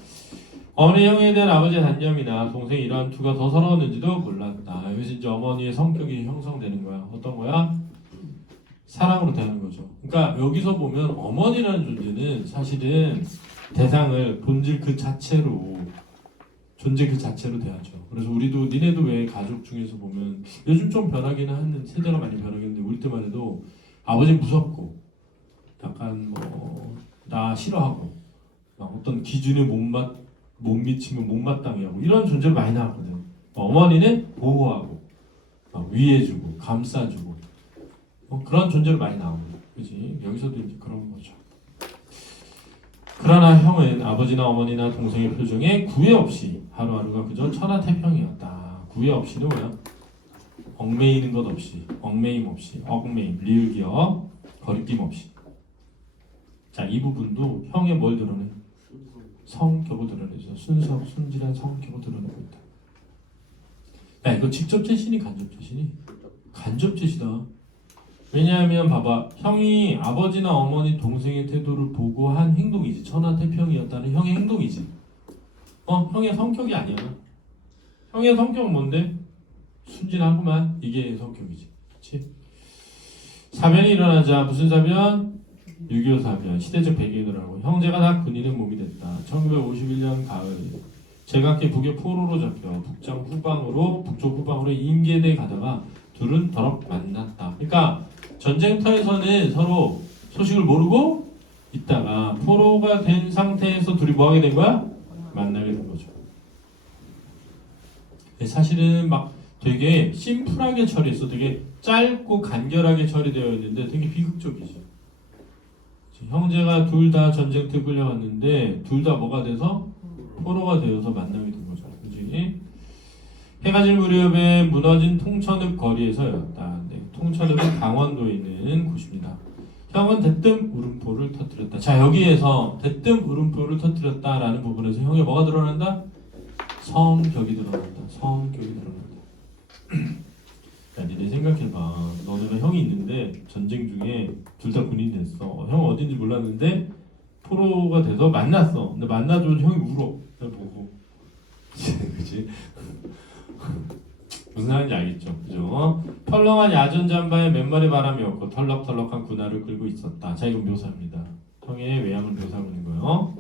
어머니 형에 대한 아버지의 단념이나 동생이 이러한 투가 더 서러웠는지도 몰랐다. 여기서 이제 어머니의 성격이 형성되는 거야. 어떤 거야? 사랑으로 대하는 거죠. 그러니까 여기서 보면 어머니라는 존재는 사실은 대상을 본질 그 자체로 존재 그 자체로 대하죠. 그래서 우리도 니네도 왜 가족 중에서 보면 요즘 좀 변하기는 하는 세대가 많이 변하겠는데 우리 때만 해도 아버지 무섭고 약간 뭐 나 싫어하고 막 어떤 기준에 못 미치면 못마땅해 하고 이런 존재를 많이 나왔거든. 어머니는 보호하고 위해주고 감싸주고 그런 존재를 많이 나오고 그지? 여기서도 이제 그런 거죠. 그러나 형은 아버지나 어머니나 동생의 표정에 구애 없이 하루하루가 그저 천하태평이었다. 구애 없이는 뭐야? 얽매이는 것 없이, 얽매임 없이, 얽매임, 리을기어, 거리낌 없이. 자, 이 부분도 형의 뭘 드러내? 성격을 드러내죠. 순수하고 순진한 성격을 드러내고 있다. 야, 이거 직접 제시니 간접 제시니? 간접 제시다. 왜냐하면 봐봐, 형이 아버지나 어머니, 동생의 태도를 보고 한 행동이지. 천하태평이었다는 형의 행동이지. 형의 성격이 아니야. 형의 성격은 뭔데? 순진하구만. 이게 성격이지. 그렇지? 사변이 일어나자 무슨 사변? 6.25 사변. 시대적 배경을 하고 형제가 다 군인의 몸이 됐다. 1951년 가을 제각기 북의 포로로 잡혀 북쪽 후방으로 인계대에 가다가 둘은 더럽 만났다. 그러니까 전쟁터에서는 서로 소식을 모르고 있다가 포로가 된 상태에서 둘이 뭐 하게 된 거야? 만나게 된 거죠. 사실은 막 되게 심플하게 처리했어. 되게 짧고 간결하게 처리되어 있는데 되게 비극적이지. 형제가 둘 다 전쟁터에 끌려갔는데 둘 다 뭐가 돼서? 포로가 되어서 만나게 된 거죠. 그지? 해가 질 무렵에 무너진 통천읍 거리에서였다. 네, 통천읍은 강원도에 있는 곳입니다. 형은 대뜸 울음포를 터뜨렸다. 자, 여기에서 대뜸 울음포를 터뜨렸다라는 부분에서 형이 뭐가 드러난다? 성격이 드러난다. 성격이 드러난다. 야, 니네 생각해봐. 너네가 형이 있는데 전쟁 중에 둘 다 군인이 됐어. 형 어딘지 몰랐는데 포로가 돼서 만났어. 근데 만나줘도 형이 울어. 내가 보고. 그치? 무슨 말인지 알겠죠? 그죠? 털렁한 야전 잠바에 맨발의 바람이었고 털럭털럭한 군화를 끌고 있었다. 자, 이건 묘사입니다. 형의 외양을 묘사하고 있는 거예요.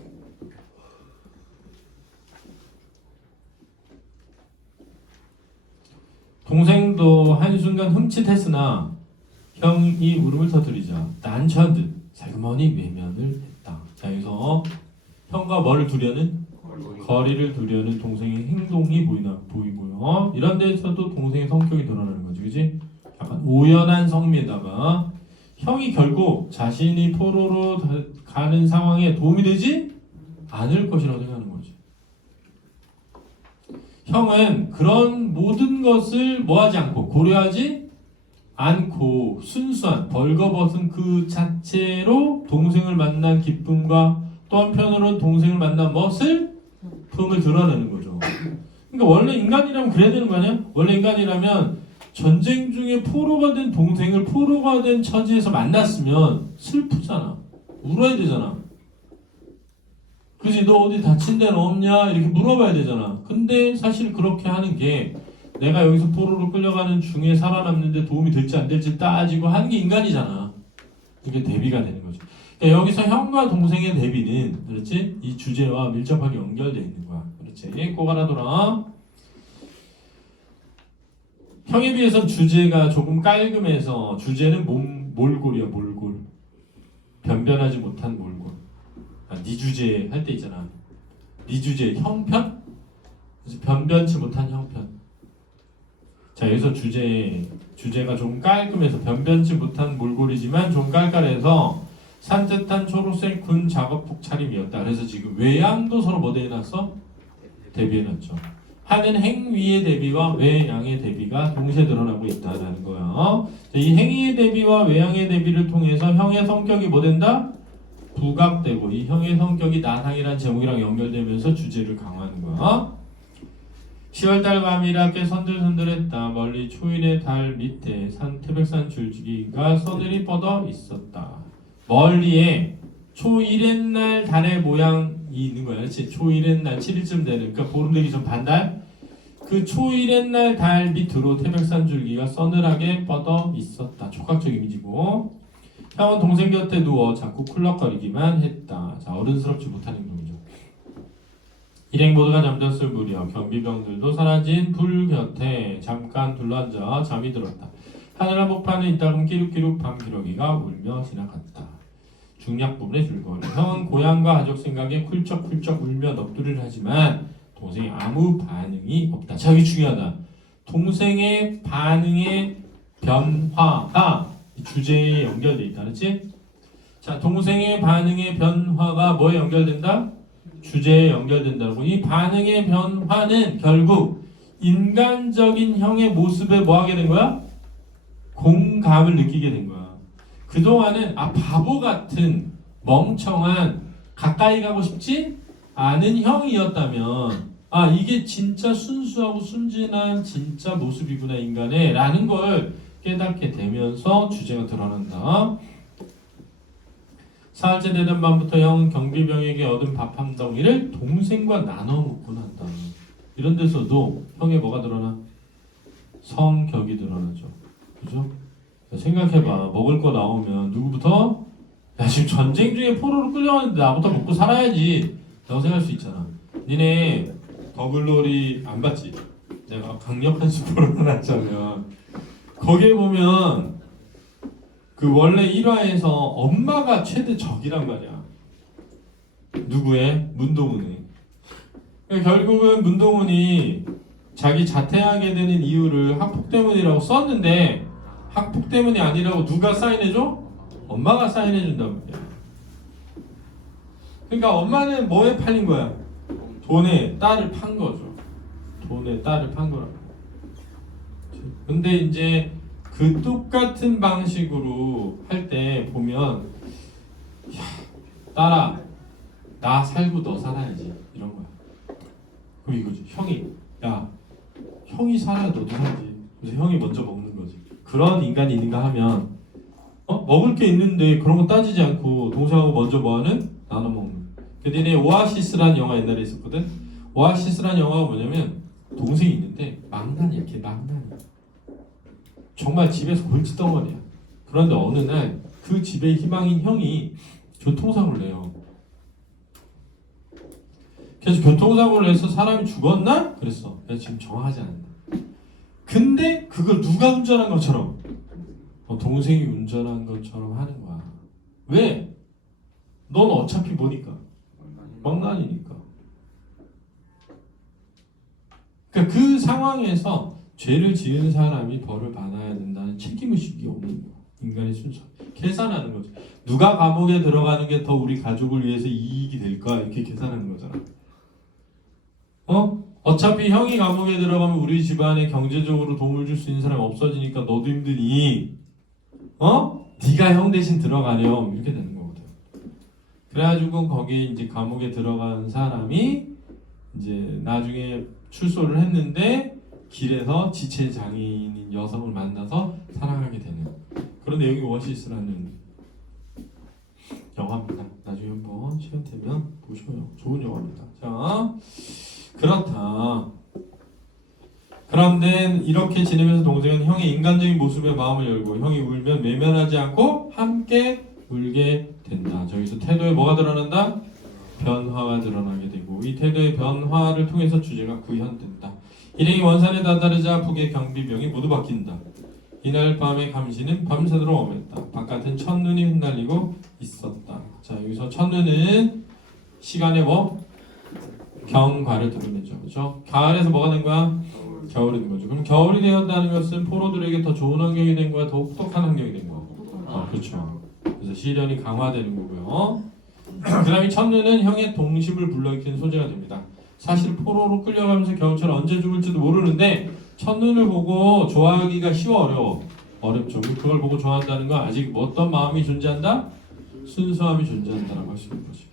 동생도 한순간 흠칫했으나 형이 울음을 터뜨리자 난처한 살그머니 외면을 했다. 자, 여기서 형과 뭐를 두려는? 거리를 두려는 동생의 행동이 보이고요. 이런 데에서도 동생의 성격이 드러나는 거지, 그지? 약간 오연한 성미에다가 형이 결국 자신이 포로로 가는 상황에 도움이 되지 않을 것이라고 생각하는 거지. 형은 그런 모든 것을 뭐하지 않고 고려하지 않고 순수한 벌거벗은 그 자체로 동생을 만난 기쁨과 또 한편으로는 동생을 만난 멋을 품을 드러내는 거죠. 그러니까 원래 인간이라면 그래야 되는 거 아니야? 원래 인간이라면 전쟁 중에 포로가 된 동생을 포로가 된 처지에서 만났으면 슬프잖아. 울어야 되잖아. 그지? 너 어디 다친 데는 없냐? 이렇게 물어봐야 되잖아. 근데 사실 그렇게 하는 게 내가 여기서 포로로 끌려가는 중에 살아남는데 도움이 될지 안 될지 따지고 하는 게 인간이잖아. 이게 대비가 되는 거죠. 그러니까 여기서 형과 동생의 대비는, 그렇지? 이 주제와 밀접하게 연결되어 있는 거야. 그렇지? 꼭 알아둬라. 형에 비해서 주제가 조금 깔끔해서 주제는 몰골이야, 몰골. 변변하지 못한 몰골. 네 주제 할 때 있잖아. 네 주제 형편? 그래서 변변치 못한 형편. 자, 여기서 주제가 좀 깔끔해서 변변치 못한 몰골이지만 좀 깔깔해서 산뜻한 초록색 군 작업복 차림이었다. 그래서 지금 외양도 서로 뭐 대해놨어? 대비해놨죠. 하는 행위의 대비와 외양의 대비가 동시에 드러나고 있다는 거야. 이 행위의 대비와 외양의 대비를 통해서 형의 성격이 뭐 된다? 부각되고 이 형의 성격이 나상이라는 제목이랑 연결되면서 주제를 강화하는 거야. 10월달 밤이라 꽤 선들선들했다. 멀리 초일의 달 밑에 태백산 줄지기가 서늘히 뻗어 있었다. 멀리에 초일의 날 달의 모양이 있는 거야. 그렇지? 초일의 날 7일쯤 되는, 그러니까 보름 되기 전 반달. 그 초일의 날 달 밑으로 태백산 줄기가 서늘하게 뻗어 있었다. 촉각적 이미지고. 형은 동생 곁에 누워 자꾸 쿨럭거리기만 했다. 자, 어른스럽지 못한 행동이죠. 일행 모두가 잠들었을 무렵 경비병들도 사라진 불 곁에 잠깐 둘러앉아 잠이 들었다. 하늘 한복판에 이따금 끼룩끼룩 밤기러기가 울며 지나갔다. 중략 부분의 줄거리. 형은 고향과 가족 생각에 쿨쩍쿨쩍 울며 넋두리를 하지만 동생이 아무 반응이 없다. 자, 여기 중요하다. 동생의 반응의 변화가 이 주제에 연결돼 있다. 그렇지? 자, 동생의 반응의 변화가 뭐에 연결된다? 주제에 연결된다고. 이 반응의 변화는 결국 인간적인 형의 모습에 뭐 하게 된 거야? 공감을 느끼게 된 거야. 그동안은 바보 같은 멍청한 가까이 가고 싶지 않은 형이었다면 이게 진짜 순수하고 순진한 진짜 모습이구나 인간의 라는 걸 깨닫게 되면서 주제가 드러난다. 사흘째 되던 밤부터 형은 경비병에게 얻은 밥 한 덩이를 동생과 나눠 먹곤 한다. 이런 데서도 형의 뭐가 드러나? 성격이 드러나죠. 그죠? 생각해봐. 먹을 거 나오면 누구부터? 야, 지금 전쟁 중에 포로로 끌려왔는데 나부터 먹고 살아야지 라고 생각할 수 있잖아. 니네 더글로리 안 봤지? 내가 강력한 스포를 하자면 거기에 보면 그 원래 1화에서 엄마가 최대 적이란 말이야. 누구의? 문동은이. 그러니까 결국은 문동은이 자기 자퇴하게 되는 이유를 학폭 때문이라고 썼는데 학폭 때문이 아니라고 누가 사인해줘? 엄마가 사인해준단 말이야. 그러니까 엄마는 뭐에 팔린 거야? 돈에 딸을 판 거죠. 돈에 딸을 판 거라고. 근데 이제 그 똑같은 방식으로 할 때 보면 야, 딸아 나 살고 너 살아야지 이런 거야. 그럼 이거지. 형이 살아야 너도 살지. 그래서 형이 먼저 먹는 거지. 그런 인간이 있는가 하면 먹을 게 있는데 그런 거 따지지 않고 동생하고 먼저 뭐하는? 나눠 먹는. 근데 오아시스라는 영화 옛날에 있었거든. 오아시스라는 영화가 뭐냐면 동생이 있는데 망나니야. 걔 망나니야. 정말 집에서 골칫덩어리야. 그런데 어느 날 그 집의 희망인 형이 교통사고를 내요. 그래서 교통사고를 내서 사람이 죽었나? 그랬어. 내가 지금 정확하지 않는다. 근데 그걸 누가 운전한 것처럼 동생이 운전한 것처럼 하는 거야. 왜? 넌 어차피 뭐니까? 망나니니까. 그러니까 그 상황에서 죄를 지은 사람이 벌을 받아야 된다는 책임의식이 없는 거야. 인간의 순서. 계산하는 거죠. 누가 감옥에 들어가는 게 더 우리 가족을 위해서 이익이 될까? 이렇게 계산하는 거잖아. 어차피 형이 감옥에 들어가면 우리 집안에 경제적으로 도움을 줄 수 있는 사람이 없어지니까 너도 힘드니 네가 형 대신 들어가렴 이렇게 되는 거거든. 그래가지고 거기에 이제 감옥에 들어간 사람이 이제 나중에 출소를 했는데 길에서 지체 장애인인 여성을 만나서 사랑하게 되는 그런 내용이 오아시스라는 영화입니다. 나중에 한번 시간 되면 보셔요. 좋은 영화입니다. 자, 그렇다. 그런데 이렇게 지내면서 동생은 형의 인간적인 모습에 마음을 열고 형이 울면 외면하지 않고 함께 울게 된다. 저기서 태도에 뭐가 드러난다? 변화가 드러나게 되고 이 태도의 변화를 통해서 주제가 구현된다. 일행이 원산에 다다르자 북의 경비병이 모두 바뀐다. 이날 밤의 감시는 밤새도록 엄했다. 바깥은 첫눈이 흩날리고 있었다. 자, 여기서 첫눈은 시간의 경과를 드러내죠. 그렇죠? 가을에서 뭐가 된 거야? 겨울이 된 거죠. 그럼 겨울이 되었다는 것은 포로들에게 더 좋은 환경이 된 거야? 더 혹독한 환경이 된 거야? 그렇죠. 그래서 시련이 강화되는 거고요. 그 다음에 첫눈은 형의 동심을 불러일으키는 소재가 됩니다. 사실 포로로 끌려가면서 겨울철 언제 죽을지도 모르는데 첫눈을 보고 좋아하기가 쉬워 어렵죠. 그걸 보고 좋아한다는 건 아직 어떤 마음이 존재한다? 순수함이 존재한다라고 할 수 있는 것입니다.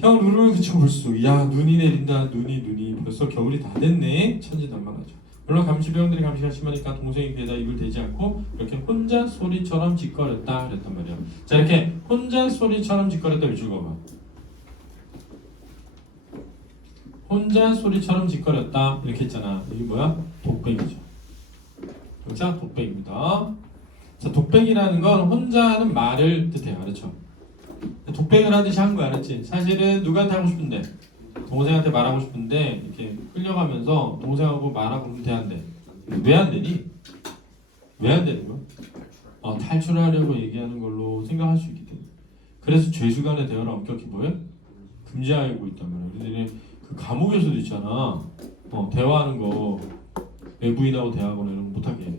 형 눈을 그치고 볼수록 야 눈이 내린다 눈이 벌써 겨울이 다 됐네 천진난만하죠. 물론 감시병들이 감시가 심하니까 동생이 귀에다 입을 대지 않고 이렇게 혼자 소리처럼 짓거렸다 그랬단 말이야. 자 이렇게 혼자 소리처럼 짓거렸다 몇 줄 봐봐. 혼자 소리처럼 짓거렸다 이렇게 했잖아. 이게 뭐야? 독백이죠. 그렇죠? 독백입니다. 자 독백이라는 건 혼자 하는 말을 뜻해요. 그렇죠? 독백을 하듯이 한 거야. 알았지? 사실은 누구한테 하고 싶은데 동생한테 말하고 싶은데 이렇게 끌려가면서 동생하고 말하고 그러면 돼안돼? 왜 안 되니? 왜 안 되는 거야? 탈출하려고 얘기하는 걸로 생각할 수 있기 때문에. 그래서 죄수 간의 대화를 엄격히 뭐해? 금지하고 있단 말이야. 우리들이 그 감옥에서도 있잖아. 대화하는 거 외부인하고 대화하거나 이런 거 못하게 해.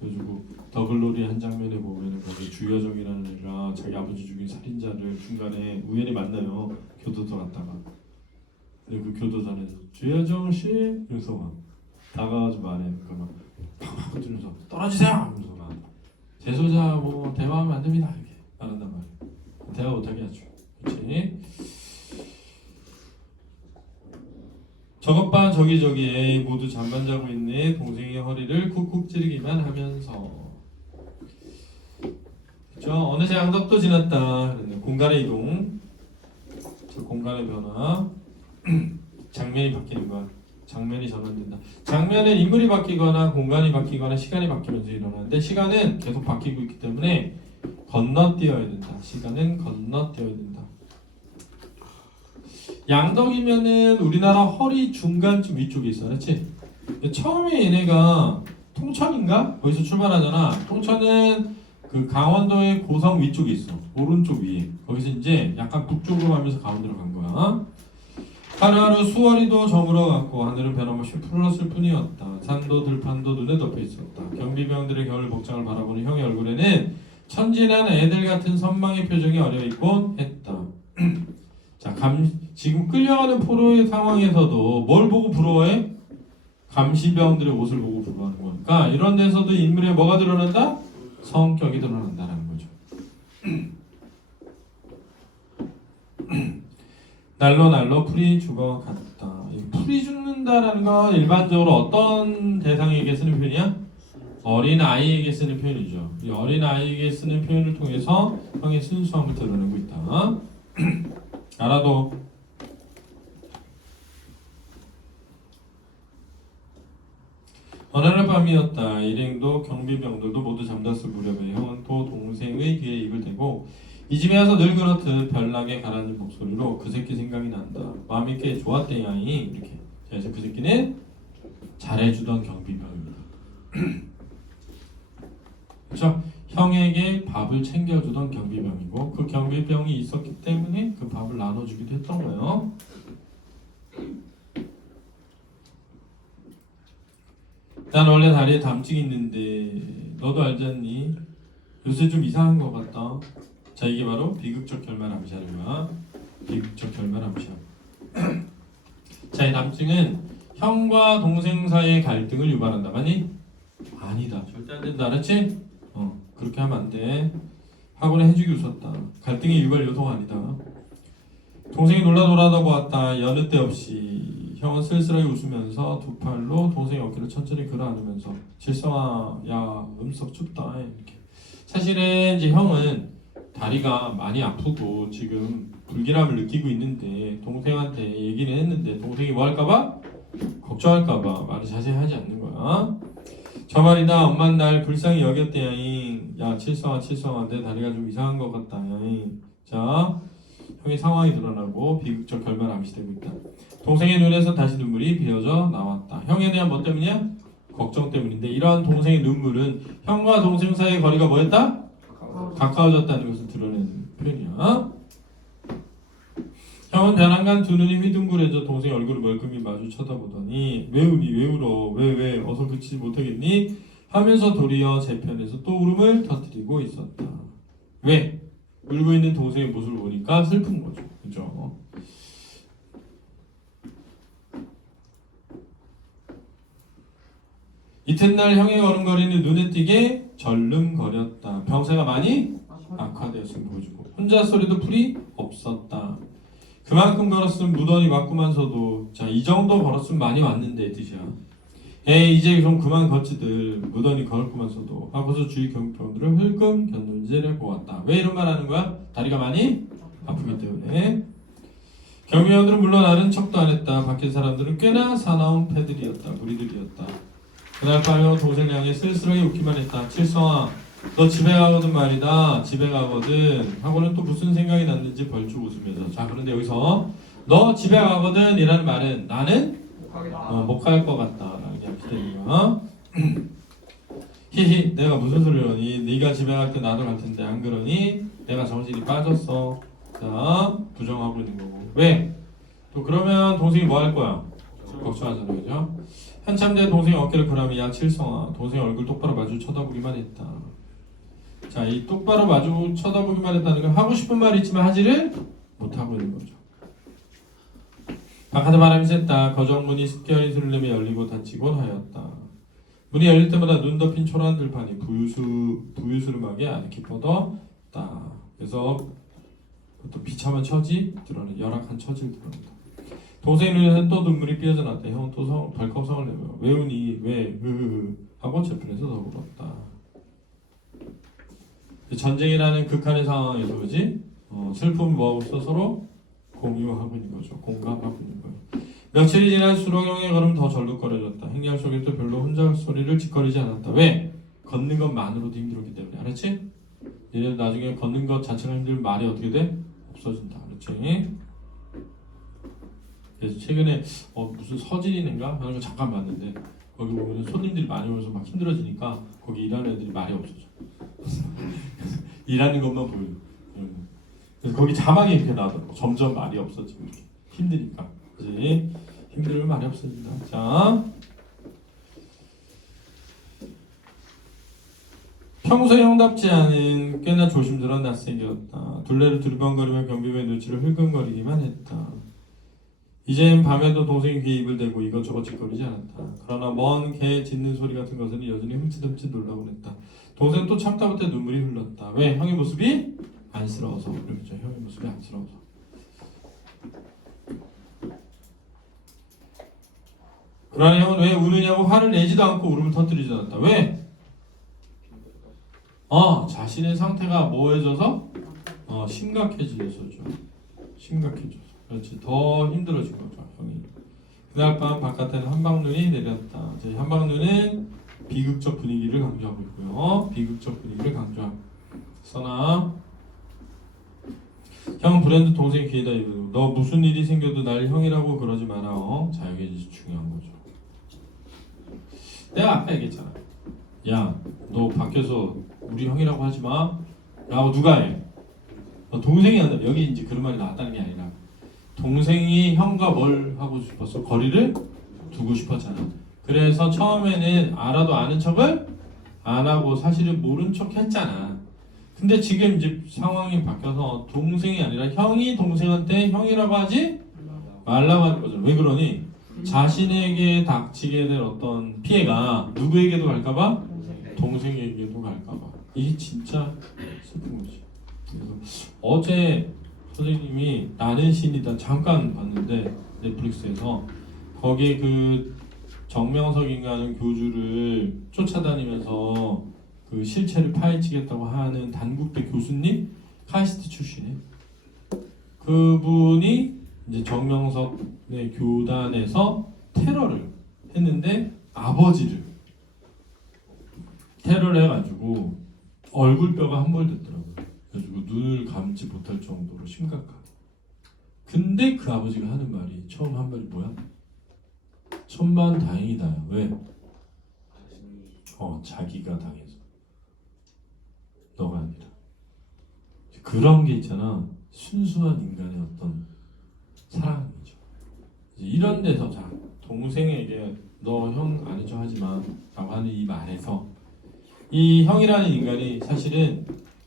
그래가지고 더글로리 한 장면에 보면은 거기 주여정이라는 애가 자기 아버지 죽인 살인자를 중간에 우연히 만나요. 교도소 갔다가. 근데 그 교도사는 주여정 씨 이러면서 막 다가가지고 말해. 그러니까 막 팍팍 들면서 떨어지세요. 이러면서 막 재소자 뭐 대화하면 안 됩니다 이렇게 말한단 말이야. 대화 못하게 하죠. 그렇지? 저것 봐 저기 에이 모두 잠만 자고 있네. 동생의 허리를 쿡쿡 찌르기만 하면서. 그렇죠? 어느새 양덕도 지났다. 공간의 이동. 저 공간의 변화. 장면이 바뀌는 거야. 장면이 전환된다. 장면은 인물이 바뀌거나 공간이 바뀌거나 시간이 바뀌면서 일어나는데 시간은 계속 바뀌고 있기 때문에 건너뛰어야 된다. 시간은 건너뛰어야 된다. 양덕이면은 우리나라 허리 중간쯤 위쪽에 있어. 그렇지? 처음에 얘네가 통천인가? 거기서 출발하잖아. 통천은 그 강원도의 고성 위쪽에 있어. 오른쪽 위에. 거기서 이제 약간 북쪽으로 가면서 가운데로 간 거야. 하루하루 수월이도 저물어갔고 하늘은 변함없이 푸르렀을 뿐이었다. 산도 들판도 눈에 덮여 있었다. 경비병들의 겨울 복장을 바라보는 형의 얼굴에는 천진한 애들 같은 선망의 표정이 어려있곤 했다. 자, 지금 끌려가는 포로의 상황에서도 뭘 보고 부러워해? 감시병들의 옷을 보고 부러워하는 거니까 이런 데서도 인물에 뭐가 드러난다? 성격이 드러난다는 거죠. 날로 풀이 죽어갔다. 풀이 죽는다라는 건 일반적으로 어떤 대상에게 쓰는 표현이야? 어린 아이에게 쓰는 표현이죠. 이 어린 아이에게 쓰는 표현을 통해서 형의 순수함을 드러내고 있다. 알아도. 어느 날 밤이었다. 일행도 경비병들도 모두 잠잤을 무렵에 형은 또 동생의 귀에 입을 대고 이 집에 와서 늘 그렇듯 별나게 가라앉은 목소리로 그 새끼 생각이 난다. 마음이 꽤 좋았대 양이 이렇게. 그래서 그 새끼는 잘해주던 경비병입니다. 그렇죠? 형에게 밥을 챙겨주던 경비병이고 그 경비병이 있었기 때문에 그 밥을 나눠주기도 했던 거예요. 난 원래 다리에 담증이 있는데 너도 알지 않니? 요새 좀 이상한 것 같다. 자 이게 바로 비극적 결말 암시하는 비극적 결말 암시함. 자 이 담증은 형과 동생 사이의 갈등을 유발한다. 맞니? 아니다. 절대 안 된다. 알았지? 그렇게 하면 안 돼. 학원에 해주기 웃었다. 갈등의 유발 요소가 아니다. 동생이 놀라고 왔다. 여느 때 없이 형은 쓸쓸하게 웃으면서 두 팔로 동생의 어깨를 천천히 끌어안으면서 질성아 야 음석 춥다 이렇게. 사실은 이제 형은 다리가 많이 아프고 지금 불길함을 느끼고 있는데 동생한테 얘기는 했는데 동생이 뭐 할까봐? 걱정할까봐 말을 자세히 하지 않는 거야. 저 말이다. 엄마는 날 불쌍히 여겼대 야잉. 야 칠성아 내 다리가 좀 이상한 것 같다 야잉. 자 형의 상황이 드러나고 비극적 결말 암시되고 있다. 동생의 눈에서 다시 눈물이 비어져 나왔다. 형에 대한 뭐 때문이야? 걱정 때문인데 이러한 동생의 눈물은 형과 동생 사이의 거리가 뭐였다? 가까워졌다는 것을 드러내는 표현이야. 형은 변한간 두 눈이 휘둥그레져 동생의 얼굴을 멀끔히 마주 쳐다보더니 왜 우니 왜 울어 왜 어서 그치지 못하겠니 하면서 도리어 제 편에서 또 울음을 터뜨리고 있었다. 왜? 울고 있는 동생의 모습을 보니까 슬픈 거죠. 그죠? 이튿날 형의 걸음걸이는 눈에 띄게 절름거렸다. 병세가 많이 악화되었음을 보여주고 혼자 소리도 풀이 없었다. 그만큼 걸었으면 무던히 왔구만서도 자 이 정도 걸었으면 많이 왔는데 뜻이야. 에이 이제 좀 그만 걷지들 무던히 걸었구만서도 하고서 주위 경비병들을 흘금 견눈질해 보았다. 왜 이런 말 하는 거야? 다리가 많이 아프기 때문에. 경비병들은 물론 아는 척도 안 했다. 밖에 사람들은 꽤나 사나운 패들이었다. 무리들이었다. 그날 밤에 동생을 향해 쓸쓸하게 웃기만 했다. 칠성아 너 집에 가거든 말이다. 집에 가거든 하고는 또 무슨 생각이 났는지 벌쩍 웃으면서 자 그런데 여기서 너 집에 가거든 이라는 말은 나는 못 갈 것 같다 라는 게 앞서는 거야. 히히 내가 무슨 소리를 하니 네가 집에 갈 때 나도 갈 텐데 안 그러니 내가 정신이 빠졌어. 자 부정하고 있는 거고 왜? 또 그러면 동생이 뭐 할 거야? 걱정하잖아 그죠? 한참 뒤에 동생이 어깨를 그라미 야 칠성아 동생이 얼굴 똑바로 마주 쳐다보기만 했다. 자, 이 똑바로 마주 쳐다보기만 했다는 건 하고 싶은 말이 있지만 하지를 못하고 있는 거죠. 바깥에 바람이 셌다. 거정문이 습기어린 소리를 내며 열리고 닫히곤 하였다. 문이 열릴 때마다 눈 덮인 초라한 들판이 부유스름하게 아늑히 뻗었다. 그래서 또 비참한 처지 드러내 열악한 처지를 드러낸다. 동생의 눈에서 또 눈물이 삐어져 났다. 형은 또 덜컥 성을 내며 왜 우니 왜 하고 제편에서 더 울었다. 전쟁이라는 극한의 상황에서 그지 슬픔을 뭐하고 서로 공유하고 있는 거죠. 공감하고 있는 거예요. 며칠이 지난 수로경의 걸음 더 절룩거려졌다. 행렬 속에도 별로 혼자 소리를 짓거리지 않았다. 왜? 걷는 것만으로도 힘들었기 때문에. 알았지? 얘는 나중에 걷는 것 자체가 힘들면 말이 어떻게 돼? 없어진다. 그렇지? 그래서 최근에 무슨 서진인가 하는 거 잠깐 봤는데 거기 보면 손님들이 많이 오면서 막 힘들어지니까 거기 일하는 애들이 말이 없어져. 일하는 것만 보여. 그래서 거기 자막이 이렇게 나오더라고. 점점 말이 없어지고 이렇게. 힘드니까. 그지? 힘들면 말이 없어진다. 자, 평소에 형답지 않은 꽤나 조심스러운 낯생겼다. 둘레를 두리번거리며 경비병의 눈치를 흘금거리기만 했다. 이젠 밤에도 동생이 귀에 입을 대고 이것저것 짓거리지 않았다. 그러나 먼 개 짖는 소리 같은 것은 여전히 흠칫흠칫 놀라곤 했다. 동생은 또 참다 못해 눈물이 흘렀다. 왜? 형의 모습이 안쓰러워서. 그렇죠. 형의 모습이 안쓰러워서. 그러나 형은 왜 우느냐고 화를 내지도 않고 울음을 터뜨리지 않았다. 왜? 자신의 상태가 뭐해져서? 심각해져서죠. 심각해져서. 그렇지. 더 힘들어진 거죠. 형이. 그날 밤 바깥에는 한방눈이 내렸다. 이제 한방눈은 비극적 분위기를 강조하고 있고요. 비극적 분위기를 강조하고. 써나 형은 브랜드 동생 귀에다 이르고 너 무슨 일이 생겨도 날 형이라고 그러지 마라. 자 이게 이제 중요한 거죠. 내가 아까 얘기했잖아. 야, 너 밖에서 우리 형이라고 하지 마. 라고 누가 해? 동생이 한다. 여기 이제 그런 말이 나왔다는 게 아니라 동생이 형과 뭘 하고 싶었어? 거리를 두고 싶었잖아. 그래서 처음에는 알아도 아는 척을 안 하고 사실은 모른 척 했잖아. 근데 지금 이제 상황이 바뀌어서 동생이 아니라 형이 동생한테 형이라고 하지 말라고 하는 거죠. 왜 그러니? 자신에게 닥치게 될 어떤 피해가 누구에게도 갈까봐? 동생에게도 갈까봐. 이게 진짜 슬픈 거지. 그래서 어제 선생님이 나는 신이다 잠깐 봤는데 넷플릭스에서 거기에 그 정명석인가는 교주를 쫓아다니면서 그 실체를 파헤치겠다고 하는 단국대 교수님 카이스트 출신이에요. 그분이 이제 정명석의 교단에서 테러를 했는데 아버지를 테러를 해가지고 얼굴뼈가 함몰됐더라고요. 그래가지고 눈을 감지 못할 정도로 심각하게. 근데 그 아버지가 하는 말이 처음 한 말이 뭐야? 천만다행이다. 왜? 자기가 당해서 너가 아니라. 그런 게 있잖아. 순수한 인간의 어떤 사랑이죠. 이런 데서 자 동생에게 너 형 아니죠 하지마 라고 하는 이 말에서 이 형이라는 인간이 사실은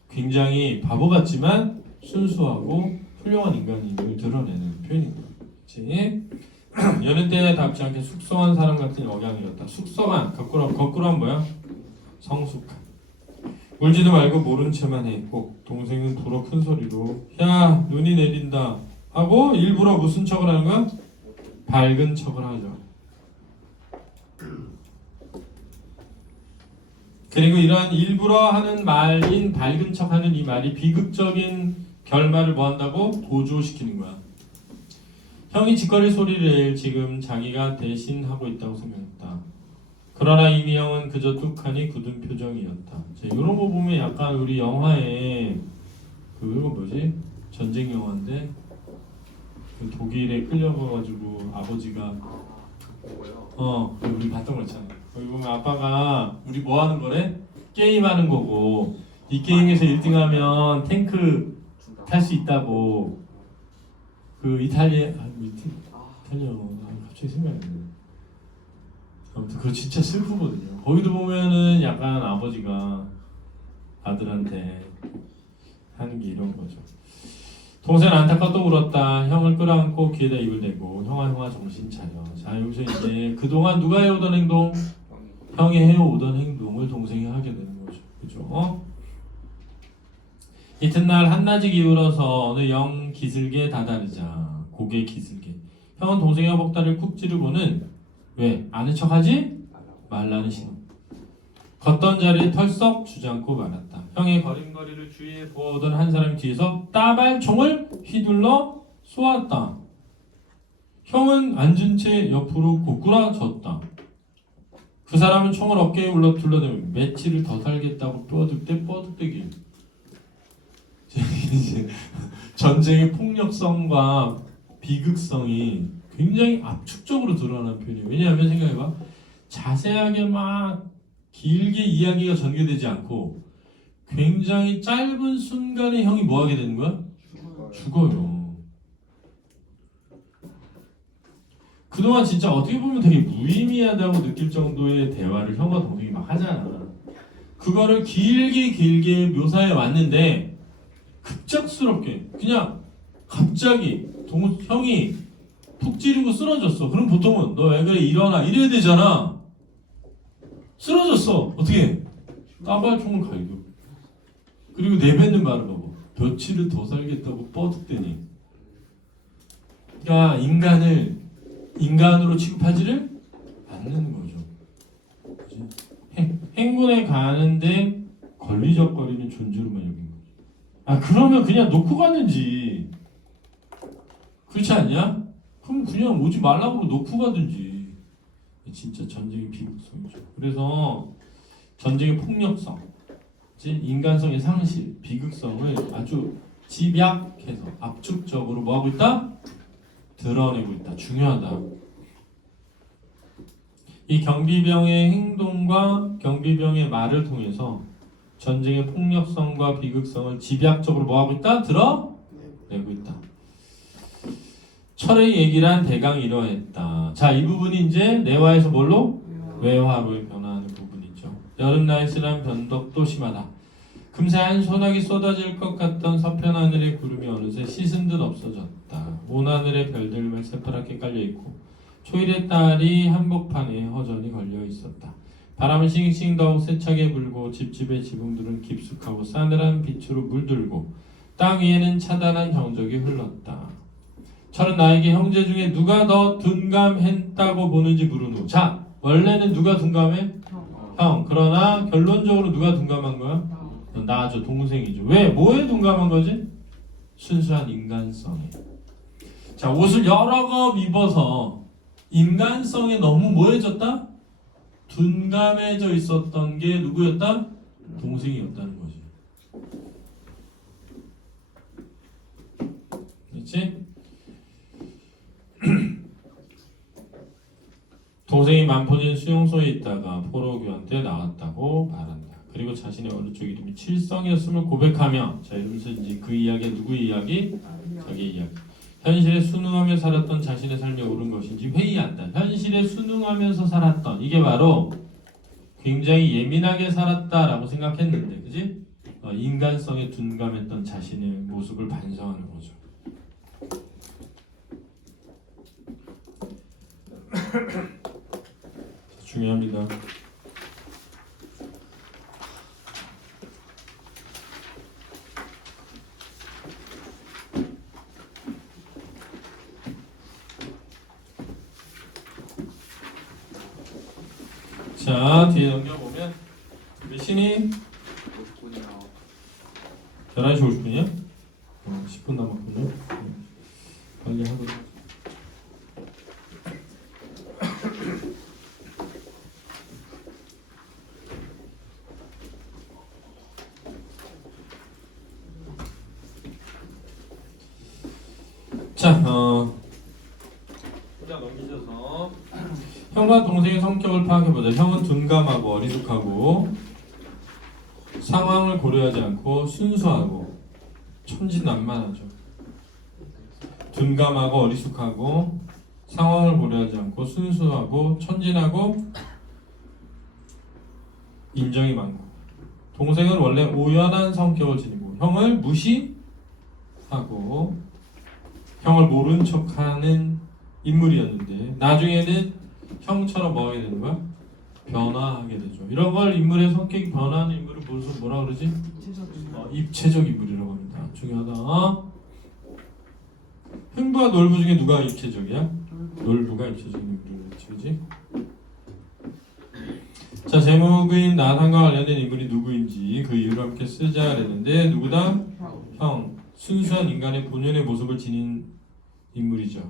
굉장히 바보 같지만 순수하고 훌륭한 인간임을 드러내는 표현인 거예요. 그치? 여느 때에 답지 않게 숙성한 사람 같은 억양이었다. 숙성한 거꾸로 하면 뭐야? 성숙한. 울지도 말고 모른 채만 해. 꼭 동생은 불어 큰 소리로 야 눈이 내린다 하고 일부러 무슨 척을 하는 거야? 밝은 척을 하죠. 그리고 이러한 일부러 하는 말인 밝은 척하는 이 말이 비극적인 결말을 뭐 한다고? 도주시키는 거야. 형이 짓거릴 소리를 지금 자기가 대신 하고 있다고 생각했다. 그러나 이미 형은 그저 뚝하니 굳은 표정이었다. 이런 거 보면 약간 우리 영화에 그거 뭐지? 전쟁 영화인데 그 독일에 끌려가가지고 아버지가 우리 봤던 거 있잖아. 거기 보면 아빠가 우리 뭐 하는 거래? 게임하는 거고 이 게임에서 1등하면 탱크 탈 수 있다고 그 이탈리아 갑자기 생각이 안 나네. 아무튼 그거 진짜 슬프거든요. 거기도 보면은 약간 아버지가 아들한테 하는 게 이런 거죠. 동생은 안타깝게 울었다. 형을 끌어안고 귀에다 입을 대고 형아 정신 차려. 자 여기서 이제 그동안 누가 해오던 행동? 형이 해오던 행동을 동생이 하게 되는 거죠. 그죠? 이튿날 한낮이 기울어서 어느 영 기슭에 다다르자 고개 기슭에 형은 동생의 복다리를 쿡 찌르고는 왜? 아는 척하지? 말라는 신호. 걷던 자리에 털썩 주저앉고 말았다. 형의 걸음걸이를 주위에 보아오던 한 사람이 뒤에서 따발총을 휘둘러 쏘았다. 형은 앉은 채 옆으로 고꾸라졌다. 그 사람은 총을 어깨에 둘러대며 며칠을 더 살겠다고 뻐득대기. 이제 전쟁의 폭력성과 비극성이 굉장히 압축적으로 드러나는 표현이에요. 왜냐하면 생각해봐. 자세하게 막 길게 이야기가 전개되지 않고 굉장히 짧은 순간에 형이 뭐 하게 되는 거야? 죽어요. 그동안 진짜 어떻게 보면 되게 무의미하다고 느낄 정도의 대화를 형과 동생이 막 하잖아. 그거를 길게 묘사해 왔는데 급작스럽게 그냥 갑자기 형이 푹 찌르고 쓰러졌어. 그럼 보통은 너 왜 그래 일어나 이래야 되잖아. 쓰러졌어. 어떻게? 따발총을 갈겨. 그리고 내뱉는 말을 봐봐. 며칠을 더 살겠다고 뻐득대니. 그러니까 인간을 인간으로 취급하지를 않는 거죠. 그치? 행군에 가는데 걸리적거리는 존재로만 여긴 거죠. 그러면 그냥 놓고 가든지. 그렇지 않냐? 그럼 그냥 오지 말라고 놓고 가든지. 진짜 전쟁의 비극성이죠. 그래서 전쟁의 폭력성, 인간성의 상실, 비극성을 아주 집약해서 압축적으로 뭐하고 있다? 드러내고 있다. 중요하다. 이 경비병의 행동과 경비병의 말을 통해서 전쟁의 폭력성과 비극성을 집약적으로 뭐하고 있다? 드러내고 있다. 철의 얘기란 대강 이러했다. 자, 이 부분이 이제 내화에서 뭘로? 외화로 변화하는 부분이죠. 여름 날씨란 변덕도 심하다. 금세 한 소나기 쏟아질 것 같던 서편 하늘의 구름이 어느새 씻은 듯 없어졌다. 온 하늘의 별들만 새파랗게 깔려있고 초일의 딸이 한복판에 허전히 걸려 있었다. 바람은 싱싱 더욱 세차게 불고 집집의 지붕들은 깊숙하고 싸늘한 빛으로 물들고 땅 위에는 차단한 정적이 흘렀다. 철은 나에게 형제 중에 누가 더 둔감했다고 보는지 물은 후 자, 원래는 누가 둔감해? 형. 그러나 결론적으로 누가 둔감한 거야? 나죠. 동생이죠. 왜? 뭐에 둔감한 거지? 순수한 인간성에. 자, 옷을 여러 겹 입어서 인간성에 너무 뭐해졌다? 둔감해져 있었던 게 누구였다? 동생이었다는 거지. 그렇지? 동생이 만포진 수용소에 있다가 포로교한테 나왔다고 말한다. 그리고 자신의 어느 쪽 이름이 칠성이었음을 고백하며 자 이러면서 이제 그 이야기가 누구의 이야기? 자기 이야기. 현실에 순응하며 살았던 자신의 삶이 옳은 것인지 회의한다. 현실에 순응하면서 살았던 이게 바로 굉장히 예민하게 살았다라고 생각했는데 그지? 인간성에 둔감했던 자신의 모습을 반성하는 거죠. 중요합니다. 자, 뒤에 넘겨보면 몇 시니? 50분이요. 11시 50분이요? 10분 남았군요. 빨리 하고. 자, 일단 넘기셔서 형과 동생의 성격을 파악해보자. 형은 둔감하고 어리숙하고 상황을 고려하지 않고 순수하고 천진난만하죠. 둔감하고 어리숙하고 상황을 고려하지 않고 순수하고 천진하고 인정이 많고 동생은 원래 오연한 성격을 지니고 형을 무시하고 형을 모른 척하는 인물이었는데 나중에는 형처럼 뭐 하게 되는 거야? 변화하게 되죠. 이런 걸 인물의 성격이 변화하는 인물을 뭐라 그러지? 입체적 인물이라고 합니다. 중요하다. 흥부와 놀부 중에 누가 입체적이야? 놀부가 입체적인 인물이겠지, 그지? 자, 제목인 나상과 관련된 인물이 누구인지 그 이유를 함께 쓰자 그랬는데 누구다? 형. 순수한 인간의 본연의 모습을 지닌 인물이죠.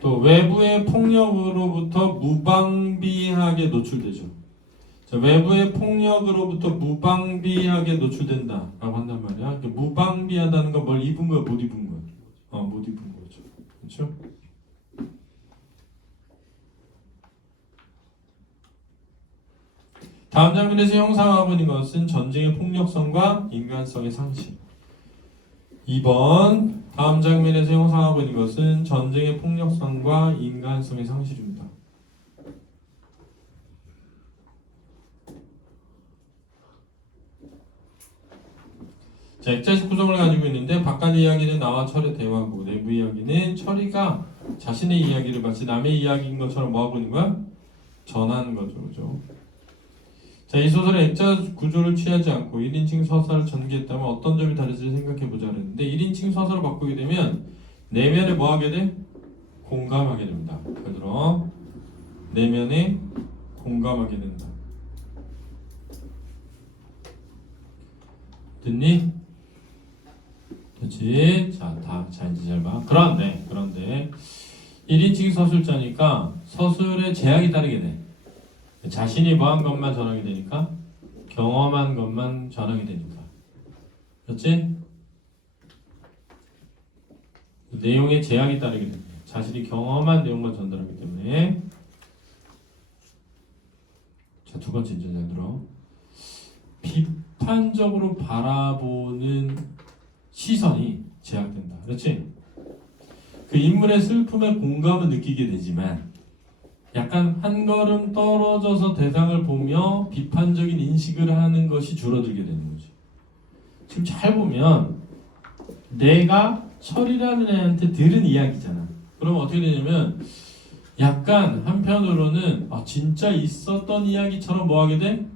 또 외부의 폭력으로부터 무방비하게 노출되죠. 자, 외부의 폭력으로부터 무방비하게 노출된다라고 한단 말이야. 무방비하다는 건 뭘 입은 거야, 못 입은 거야? 못 입은 거죠. 그렇죠? 다음 장면에서 형상화 보는 것은 전쟁의 폭력성과 인간성의 상실. 2번 다음 장면에서 형상화 보는 것은 전쟁의 폭력성과 인간성의 상실입니다. 자, 액자식 구성을 가지고 있는데 바깥 이야기는 나와 철의 대화고 내부 이야기는 철이가 자신의 이야기를 마치 남의 이야기인 것처럼 뭐 하고 있는 거야? 전하는 거죠. 그죠? 자, 이 소설의 액자 구조를 취하지 않고 1인칭 서사를 전개했다면 어떤 점이 다를지 생각해보자 그랬는데 1인칭 서사를 바꾸게 되면 내면에 뭐 하게 돼? 공감하게 됩니다. 그대로 내면에 공감하게 된다. 됐니? 그렇지? 자 이제 잘 봐. 그런데 1인칭 서술자니까 서술의 제약이 따르게 돼. 자신이 뭐한 것만 전하게 되니까 경험한 것만 전하게 되니까 그렇지? 내용의 제약이 따르게 됩니다. 자신이 경험한 내용만 전달하기 때문에 자, 두 번째 이제 잘 들어. 비판적으로 바라보는 시선이 제약된다. 그렇지? 그 인물의 슬픔에 공감을 느끼게 되지만 약간 한 걸음 떨어져서 대상을 보며 비판적인 인식을 하는 것이 줄어들게 되는 거지. 지금 잘 보면 내가 철이라는 애한테 들은 이야기잖아. 그럼 어떻게 되냐면 약간 한편으로는 진짜 있었던 이야기처럼 뭐 하게 돼?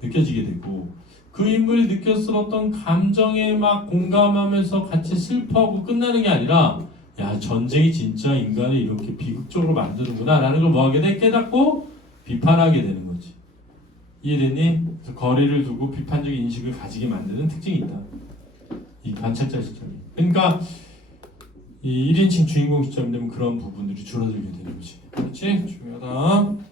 느껴지게 되고 그 인물이 느꼈었던 감정에 막 공감하면서 같이 슬퍼하고 끝나는 게 아니라 야, 전쟁이 진짜 인간을 이렇게 비극적으로 만드는구나 라는 걸 뭐 하게 돼? 깨닫고 비판하게 되는 거지. 이해됐니? 그래서 거리를 두고 비판적인 인식을 가지게 만드는 특징이 있다. 이 관찰자 시점이. 그러니까 이 1인칭 주인공 시점이 되면 그런 부분들이 줄어들게 되는 거지. 그렇지? 중요하다.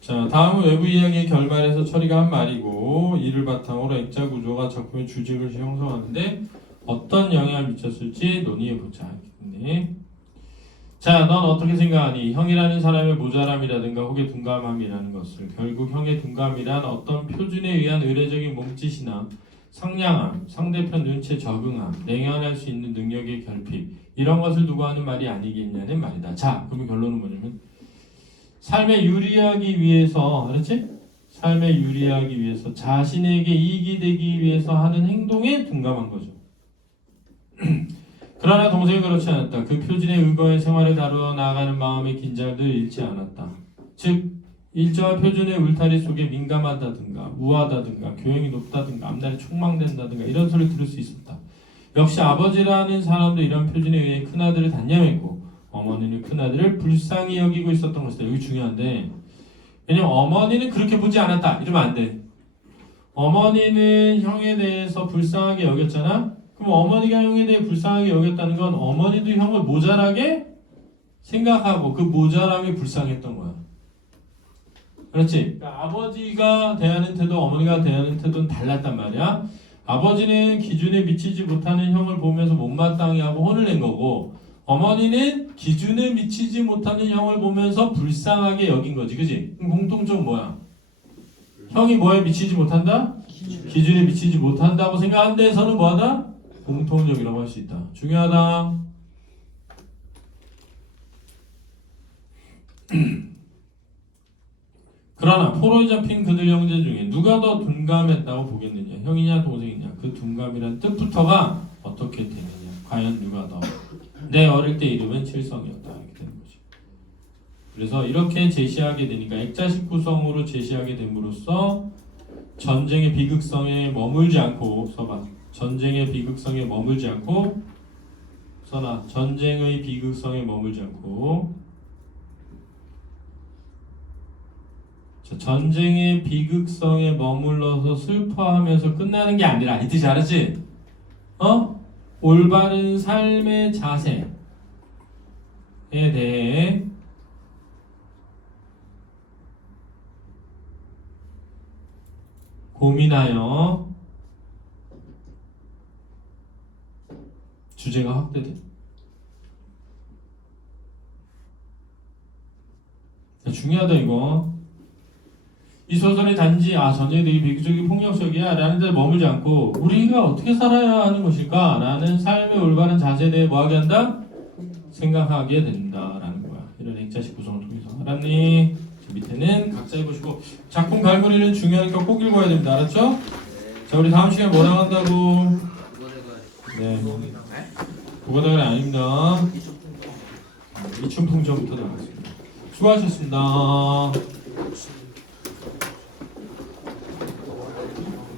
자, 다음은 외부 이야기의 결말에서 철이가 한 말이고 이를 바탕으로 액자 구조가 작품의 주제를 형성하는데 어떤 영향을 미쳤을지 논의해보자. 네. 자, 넌 어떻게 생각하니? 형이라는 사람의 모자람이라든가 혹의 둔감함이라는 것을 결국 형의 둔감이란 어떤 표준에 의한 의례적인 몸짓이나 상냥함, 상대편 눈치에 적응함, 냉연할 수 있는 능력의 결핍 이런 것을 두고 하는 말이 아니겠냐는 말이다. 자, 그러면 결론은 뭐냐면 삶에 유리하기 위해서, 그렇지? 삶에 유리하기 위해서 자신에게 이익이 되기 위해서 하는 행동에 둔감한 거죠. 그러나 동생은 그렇지 않았다. 그 표준에 의거해 생활을 다루어 나아가는 마음의 긴장도 잃지 않았다. 즉 일정한 표준의 울타리 속에 민감하다든가 우아하다든가 교양이 높다든가 앞날이 촉망된다든가 이런 소리를 들을 수 있었다. 역시 아버지라는 사람도 이런 표준에 의해 큰아들을 단념했고 어머니는 큰아들을 불쌍히 여기고 있었던 것이다. 여기 중요한데 왜냐면 어머니는 그렇게 보지 않았다 이러면 안 돼. 어머니는 형에 대해서 불쌍하게 여겼잖아. 그럼 어머니가 형에 대해 불쌍하게 여겼다는 건 어머니도 형을 모자라게 생각하고 그 모자람이 불쌍했던 거야. 그렇지? 그러니까 아버지가 대하는 태도, 어머니가 대하는 태도는 달랐단 말이야. 아버지는 기준에 미치지 못하는 형을 보면서 못마땅해 하고 혼을 낸 거고 어머니는 기준에 미치지 못하는 형을 보면서 불쌍하게 여긴 거지. 그지? 그럼 공통점 뭐야? 형이 뭐에 미치지 못한다? 기준에 미치지 못한다고 생각하는 데에서는 뭐하다? 공통적이라고 할 수 있다. 중요하다. 그러나 포로에 잡힌 그들 형제 중에 누가 더 둔감했다고 보겠느냐? 형이냐 동생이냐? 그 둔감이란 뜻부터가 어떻게 되느냐? 과연 누가 더? 내 어릴 때 이름은 칠성이었다. 이렇게 되는 거지. 그래서 이렇게 제시하게 되니까 액자식 구성으로 제시하게 됨으로써 전쟁의 비극성에 머물지 않고 써봐. 전쟁의 비극성에 머물지 않고 써놔. 전쟁의 비극성에 머물지 않고 자, 전쟁의 비극성에 머물러서 슬퍼하면서 끝나는 게 아니라 이 뜻이 알았지? 올바른 삶의 자세에 대해 고민하여 주제가 확대돼. 중요하다 이거. 이 소설이 단지 전쟁이 되게 비극적이고 폭력적이야 라는 데 머물지 않고 우리가 어떻게 살아야 하는 것일까 라는 삶의 올바른 자세에 대해 뭐하게 한다? 생각하게 된다라는 거야. 이런 액자식 구성을 통해서. 알았니? 밑에는 각자 해보시고 작품 갈무리는 중요하니까 꼭 읽어야 됩니다. 알았죠? 자, 우리 다음 시간에 뭐 나간다고? 네, 국어대결이 아닙니다. 이춘풍전부터 나가겠습니다. 수고하셨습니다.